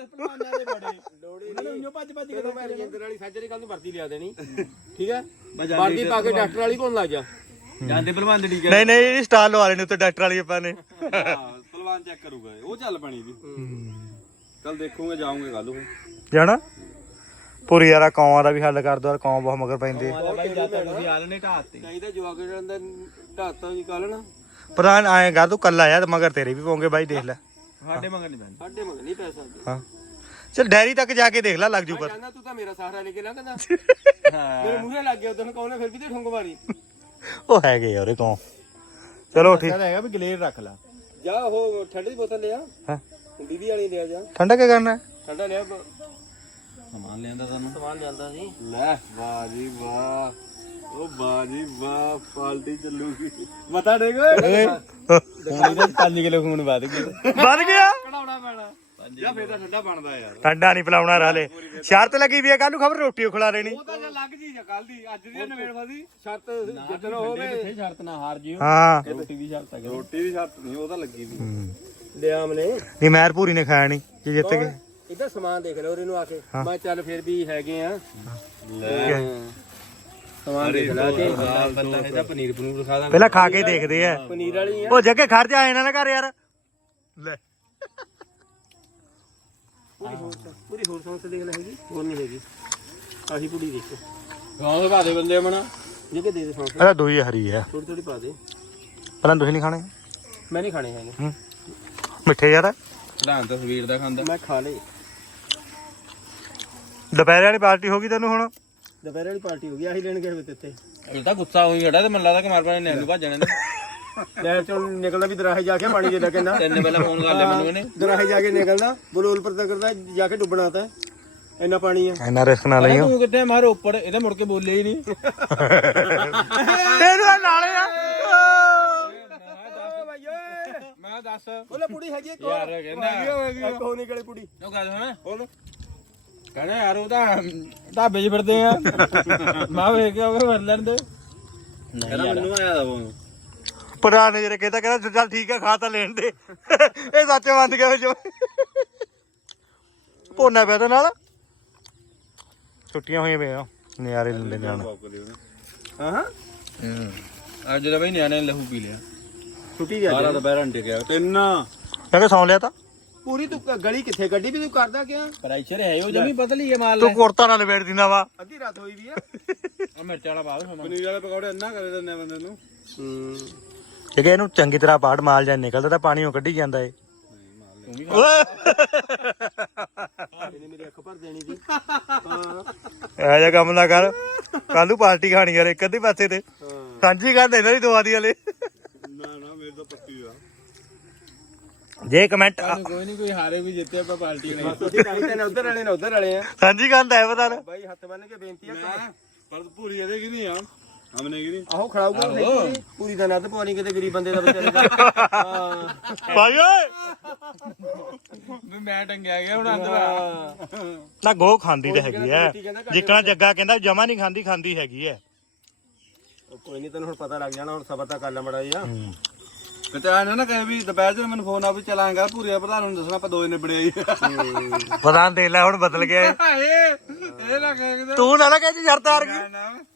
S3: ਭੱਜ ਭੱਜ ਕੇ ਮੈਂ ਰਜਿੰਦਰ ਵਾਲੀ ਸਾਜਰੇ ਕੱਲ ਨੂੰ ਵਰਦੀ ਲਿਆ ਦੇਣੀ ਠੀਕ ਹੈ ਵਰਦੀ ਪਾ ਕੇ ਡਾਕਟਰ ਵਾਲੀ ਕੋਲ ਲੱਗ ਜਾ
S2: ਜਾਂਦੇ ਭਲਵਾਨ ਦੇ ਠੀਕ
S1: ਨਹੀਂ ਨਹੀਂ ਇਹ ਸਟਾਲ ਲਵਾ ਲੈਣੇ ਉੱਤੇ ਡਾਕਟਰ ਵਾਲੀ ਆਪਾਂ ਨੇ
S2: ਭਲਵਾਨ ਚੈੱਕ ਕਰੂਗਾ ਉਹ ਚੱਲ ਪਣੀ ਵੀ ਕੱਲ ਦੇਖੂਗੇ ਜਾਉਂਗੇ ਕੱਲ ਨੂੰ
S1: ਜਾਣਾ ਪੂਰੀ ਯਾਰਾ ਕੌਆਂ ਦਾ ਵੀ ਹੱਲ ਕਰ ਦੋ ਯਾਰ ਕੌਂ ਬਹੁਤ ਮਗਰ ਪੈਂਦੇ
S2: ਬਾਈ ਜਦ ਤੱਕ ਤੁਸੀਂ ਆਲ ਨੇ ਢਾਤੇ
S3: ਚਾਹੀਦਾ ਜਵਾਕ ਦਾ ਢਾਤਾ ਜੀ ਕੱਲ ਨਾ
S1: ਪ੍ਰਧਾਨ ਆਏ ਗਾ ਤੂੰ ਕੱਲ ਆਇਆ ਮਗਰ ਤੇਰੇ ਵੀ ਪਾਉਂਗੇ ਬਾਈ ਦੇਖ ਲੈ
S2: ਸਾਡੇ ਮੰਗਣ ਨਹੀਂ ਪੈਂਦੇ
S3: ਸਾਡੇ ਮੰਗ ਨਹੀਂ ਪੈ ਸਕਦੇ
S1: ਹਾਂ ਚਲ ਡੈਰੀ ਤੱਕ ਜਾ ਕੇ ਦੇਖ ਲੈ ਲੱਗ ਜੂ ਪਰ
S3: ਕਹਿੰਦਾ ਤੂੰ ਤਾਂ ਮੇਰਾ ਸਹਾਰਾ ਲੈ ਕੇ ਲੰਘਦਾ ਮੇਰੇ ਮੂਹਰੇ ਲੱਗ ਗਿਆ ਉਦੋਂ ਕੌਣ ਫਿਰ ਵੀ ਤੇ ਠੁੰਗ ਮਾਰੀ
S1: ਉਹ ਹੈਗੇ ਯਾਰ ਕੌਂ ਚਲੋ ਠੀਕ
S2: ਹੈਗਾ ਵੀ ਗਲੇਰ ਰੱਖ ਲੈ
S3: ਜਾ ਉਹ ਠੰਡੇ ਦੀ ਬੋਤਲ ਲਿਆ
S1: ਹਾਂ
S3: ਬੀਬੀ ਵਾਲੀ ਲਿਆ ਜਾ
S1: ਠੰਡਾ ਕੀ ਕਰਨਾ
S3: ਠੰਡਾ ਲਿਆ
S2: ਸਮਾਨ ਲਿਆਂਦਾ ਤੁਹਾਨੂੰ
S3: ਸਮਾਨ ਲਿਆਂਦਾ ਸੀ
S2: ਲੈ ਵਾਹ ਜੀ ਵਾਹ ਉਹ ਵਾਹ ਜੀ ਵਾਹ ਪਾਲਟੀ ਚੱਲੂਗੀ ਮਤਾ ਡੇਗ ਓਏ ਹੁਣ ਇਹਦੇ ਪੰਜ ਕਿਲੋ ਖੂਨ ਵੱਧ ਗਿਆ
S1: ਵੱਧ ਗਿਆ
S2: ਕਢਾਉਣਾ ਪੈਣਾ ਜਾਂ ਫੇਰ ਤਾਂ ਠੰਡਾ ਬਣਦਾ ਯਾਰ
S1: ਠੰਡਾ ਨਹੀਂ ਪਿਲਾਉਣਾ ਰਾਲੇ ਸ਼ਰਤ ਲੱਗੀ ਵੀ ਆ ਕੱਲ ਨੂੰ ਖਬਰ ਰੋਟੀ ਖਿਲਾ ਦੇਣੀ
S2: ਉਹ ਤਾਂ ਜੇ ਲੱਗ ਜੀ ਕੱਲ ਦੀ ਅੱਜ ਦੀ ਨਵੇੜ ਫਸੀ
S3: ਸ਼ਰਤ ਜਿੱਦਣ ਹੋਵੇ
S2: ਕਿੱਥੇ ਸ਼ਰਤ ਨਾ ਹਾਰ ਜਿਓ
S1: ਹਾਂ
S2: ਰੋਟੀ ਦੀ ਸ਼ਰਤ ਹੈ ਰੋਟੀ ਦੀ ਸ਼ਰਤ ਨਹੀਂ ਉਹ ਤਾਂ ਲੱਗੀ ਵੀ
S3: ਲਿਆ ਮਨੇ
S1: ਨਹੀਂ ਮਹਿਰ ਪੂਰੀ ਨੇ ਖਾਇਆ ਨਹੀਂ ਜੇ ਜਿੱਤ ਗਏ
S3: ਇੱਧਰ ਸਮਾਨ ਦੇਖ ਲਓ ਇਹਨੂੰ ਆ ਕੇ ਮੈਂ ਚੱਲ ਫਿਰ ਵੀ ਹੈਗੇ ਆ ਸਮਾਨ ਦੇਖ ਲਾ ਕੇ ਬੰਦਾ ਇਹਦਾ ਪਨੀਰ ਪਨੂਰ ਖਾ ਦਾਂ
S1: ਪਹਿਲਾਂ ਖਾ ਕੇ ਦੇਖਦੇ ਆ
S3: ਪਨੀਰ ਵਾਲੀ ਆ
S1: ਉਹ ਜੱਗੇ ਖੜ ਜਾ ਇਹਨਾਂ ਨਾ ਕਰ ਯਾਰ ਲੈ
S3: ਪੂਰੀ ਹੋਰ ਪੂਰੀ ਹੋਰ ਸੌਂਸ ਦੇਖ ਲੈ ਹੈਗੀ ਹੋਰ ਨਹੀਂ ਹੈਗੀ ਆਹੀ ਪੂਰੀ ਦੇਖ
S2: ਗਾਉਂ ਦੇ ਬਾਦੇ ਬੰਦੇ ਮਣਾ
S3: ਜੇ ਕਿ ਦੇ ਦੇ ਸੌਂਸ
S1: ਇਹਦਾ ਦੋਈ ਹਰੀ ਆ
S3: ਥੋੜੀ ਥੋੜੀ ਪਾ ਦੇ
S1: ਪਹਿਲਾਂ ਤੁਸੀਂ ਨਹੀਂ ਖਾਣੇ
S3: ਮੈਂ ਨਹੀਂ ਖਾਣੇ ਹੈਗੇ
S1: ਹੂੰ ਮਿੱਠੇ ਯਾਰ
S2: ਢਾਂ ਤਾਂ ਸਵੀਰ ਦਾ ਖਾਂਦਾ
S3: ਮੈਂ ਖਾ ਲੇ
S1: ਦੁਪਹਿਰ ਵਾਲੀ ਪਾਰਟੀ ਹੋ ਗਈ ਤੈਨੂੰ ਹੁਣ
S3: ਦੁਪਹਿਰ ਵਾਲੀ ਪਾਰਟੀ ਹੋ ਗਈ ਆਹੀ ਲੈਣ ਗਏ ਤੇ ਇੱਥੇ
S2: ਇਹ ਤਾਂ ਗੁੱਸਾ ਹੋਈ ਖੜਾ ਤੇ ਮੈਨੂੰ ਲੱਗਦਾ ਕਮਾਰ ਪਾਣੇ ਨੇ ਨੂੰ ਭੱਜਣੇ ਨੇ
S3: ਲੈ ਚੋਂ ਨਿਕਲਦਾ ਵੀ ਦਰਾਹੇ ਜਾ ਕੇ ਪਾਣੀ ਦੇ ਲੈ ਕਿੰਨਾ
S2: ਤਿੰਨ ਪਹਿਲਾਂ ਫੋਨ ਕਰ ਲਿਆ ਮੈਨੂੰ ਇਹਨੇ
S3: ਦਰਾਹੇ ਜਾ ਕੇ ਨਿਕਲਦਾ ਬਲੋਲ ਪਰ ਕਰਦਾ ਜਾ ਕੇ ਡੁੱਬਣਾ ਤਾਂ ਇੰਨਾ ਪਾਣੀ ਆ
S1: ਇੰਨਾ ਰਿਸਕ ਨਾ ਲਈਓ
S2: ਤੂੰ ਕਿੱਥੇ ਮਾਰ ਉੱਪਰ ਇਹਦੇ ਮੁੜ ਕੇ ਬੋਲੇ ਹੀ ਨਹੀਂ
S1: ਤੈਨੂੰ ਨਾਲੇ ਆ
S2: ਮੈਂ ਦੱਸ
S3: ਉਹਲੇ ਪੁੜੀ ਹੈਗੀ ਇੱਕ
S2: ਯਾਰ ਕਹਿੰਦਾ
S3: ਇੱਕ ਹੋ ਨਿਕਲੇ ਪੁੜੀ
S2: ਉਹ ਗੱਲ ਸੁਣ ਬੋਲ ਕਹਿੰਦਾ ਯਾਰ ਉਹ ਤਾਂ ਢਾਬੇ 'ਚ ਫਿਰਦੇ ਆ ਮੈਂ ਵੇਖ ਕੇ ਉਹ ਫਿਰ ਲੈਣ ਦੇ ਕਹਿੰਦਾ ਮੈਨੂੰ ਆਇਆ ਦਾ ਫੋਨ
S1: ਪ੍ਰਧਾਨ ਨੇ ਜਿਹੜੇ ਕਹਿੰਦਾ ਕਹਿੰਦਾ ਚੱਲ ਠੀਕ ਹੈ ਖਾ ਤਾਂ ਲੈਣ ਦੇ ਇਹ ਸੱਚ ਮੰਨ ਗਿਆ ਜੋ ਭੋਨਾ ਪਿਆ ਤਾਂ ਨਾਲ ਛੁੱਟੀਆਂ ਹੋਈਆਂ ਪਈਆਂ ਨਿਆਰੇ ਲੈਂਦੇ ਜਾਣ
S3: ਹਾਂ ਹਾਂ
S2: ਅੱਜ ਦਾ ਬਈ ਨਿਆਣੇ ਨੇ ਲਹੂ ਪੀ ਲਿਆ
S3: ਛੁੱਟੀ ਜਾ
S2: ਸਾਰਾ ਦੁਪਹਿਰ ਘੰਟੇ ਗਿਆ ਤਿੰਨ
S1: ਕਹਿੰਦਾ ਸੌਂ ਲਿਆ ਤਾਂ
S3: ਪੂਰੀ ਤੂੰ ਗਲੀ ਕਿੱਥੇ ਗੱਡੀ ਵੀ ਤੂੰ ਕਰਦਾ ਕਿਆ
S2: ਪ੍ਰੈਸ਼ਰ ਹੈ ਉਹ ਜਮੀ ਪਤਲੀ ਹੈ ਮਾਲ
S1: ਤੂੰ ਕੁਰਤਾ ਨਾਲ ਲਪੇਟ ਦਿੰਦਾ ਵਾ
S3: ਅੱਧੀ ਰਾਤ ਹੋਈ ਵੀ ਆ
S2: ਆ ਮਿਰਚ ਵਾਲਾ ਪਾ ਦੋ ਪਨੀਰ ਵਾਲੇ ਪਕੌੜੇ ਇੰਨਾ ਕਰੇ ਦਿੰਦੇ ਬੰਦੇ ਨੂੰ
S3: ਹੂੰ
S1: ਠੀਕ ਹੈ ਇਹਨੂੰ ਚੰਗੀ ਤਰ੍ਹਾਂ ਪਾੜ ਮਾਲ ਜਾਂ ਨਿਕਲਦਾ ਤਾਂ ਪਾਣੀ ਉਹ ਕੱਢੀ ਜਾਂਦਾ ਏ
S2: ਤੂੰ ਵੀ
S3: ਇਹਨੇ ਮੇਰੀ ਅੱਖ ਭਰ ਦੇਣੀ ਸੀ
S1: ਇਹੋ ਜਿਹਾ ਕੰਮ ਨਾ ਕਰ ਕੱਲ ਨੂੰ ਪਾਰਟੀ ਖਾਣੀ ਯਾਰ ਇੱਕ ਅੱਧੇ ਪਾਸੇ ਤੇ ਸਾਂਝੀ ਗੱਲ ਇਹਨਾਂ ਦੀ ਦਵਾ ਦੀ ਹਲੇ
S2: ਨਾ ਨਾ ਮੇਰੇ ਤਾਂ ਪੱਕੀ ਆ
S1: ਜੇ ਕਮੈਂਟ
S2: ਕੋਈ ਨਹੀਂ ਕੋਈ ਹਾਰੇ ਵੀ ਜਿੱਤੇ ਆਪਾਂ ਪਾਰਟੀ ਨਹੀਂ
S3: ਤੁਸੀਂ ਤਾਂ ਹੀ ਉਧਰ ਵਾਲੇ ਨੇ ਉਧਰ ਵਾਲੇ ਆ
S1: ਹਾਂਜੀ ਗੱਲ ਹੈ ਪਤਾ ਨਾ
S3: ਬਾਈ ਹੱਥ ਬੰਨ ਕੇ ਬੇਨਤੀ ਆ
S2: ਪਰ ਪੂਰੀ ਇਹਦੇ ਕੀ ਨਹੀਂ ਆ ਹਮਨੇ ਕੀ ਨਹੀਂ
S3: ਆਹੋ ਖੜਾਊਗਾ ਪੂਰੀ ਪੂਰੀ ਦਾ ਨੱਦ ਪਵਾਣੀ ਕਿਤੇ ਗਰੀਬ ਬੰਦੇ ਦਾ ਵਿਚਾਰੇ ਦਾ ਹਾਂ
S1: ਭਾਈ ਓਏ
S2: ਮੈਂ ਟੰਗਿਆ ਗਿਆ ਹੁਣ ਅੰਦਰ
S1: ਨਾ ਗੋ ਖਾਂਦੀ ਤਾਂ ਹੈਗੀ ਐ ਜਿੱਕਣਾ ਜੱਗਾ ਕਹਿੰਦਾ ਜਮਾ ਨਹੀਂ ਖਾਂਦੀ ਖਾਂਦੀ ਹੈਗੀ ਐ
S3: ਕੋਈ ਨਹੀਂ ਤੈਨੂੰ ਹੁਣ ਪਤਾ ਲੱਗ ਜਾਣਾ ਹੁਣ ਸਬਰ ਤਾਂ ਕਰ ਲੈ ਮੜਾ ਜੀ
S2: ਕਿਤੇ ਆ ਨਾ ਕਹੇ ਵੀ ਦੁਪਹਿਰ ਚ ਮੈਨੂੰ ਫੋਨ ਆ ਵੀ ਚਲਾਂਗਾ ਪੂਰੇ ਪ੍ਰਧਾਨ ਨੂੰ ਦੱਸਣਾ ਆਪਾਂ ਦੋ ਜਣੇ ਬੜੇ ਆਈ
S1: ਪ੍ਰਧਾਨ ਦੇ ਲੈ ਹੁਣ ਬਦਲ ਗਿਆ ਏ।
S2: ਇਹ ਨਾ ਕਹੇ
S1: ਤੂੰ ਨਾ ਨਾ ਕਹਿ ਜੀ ਸ਼ਰਤ ਹਾਰ ਗਈ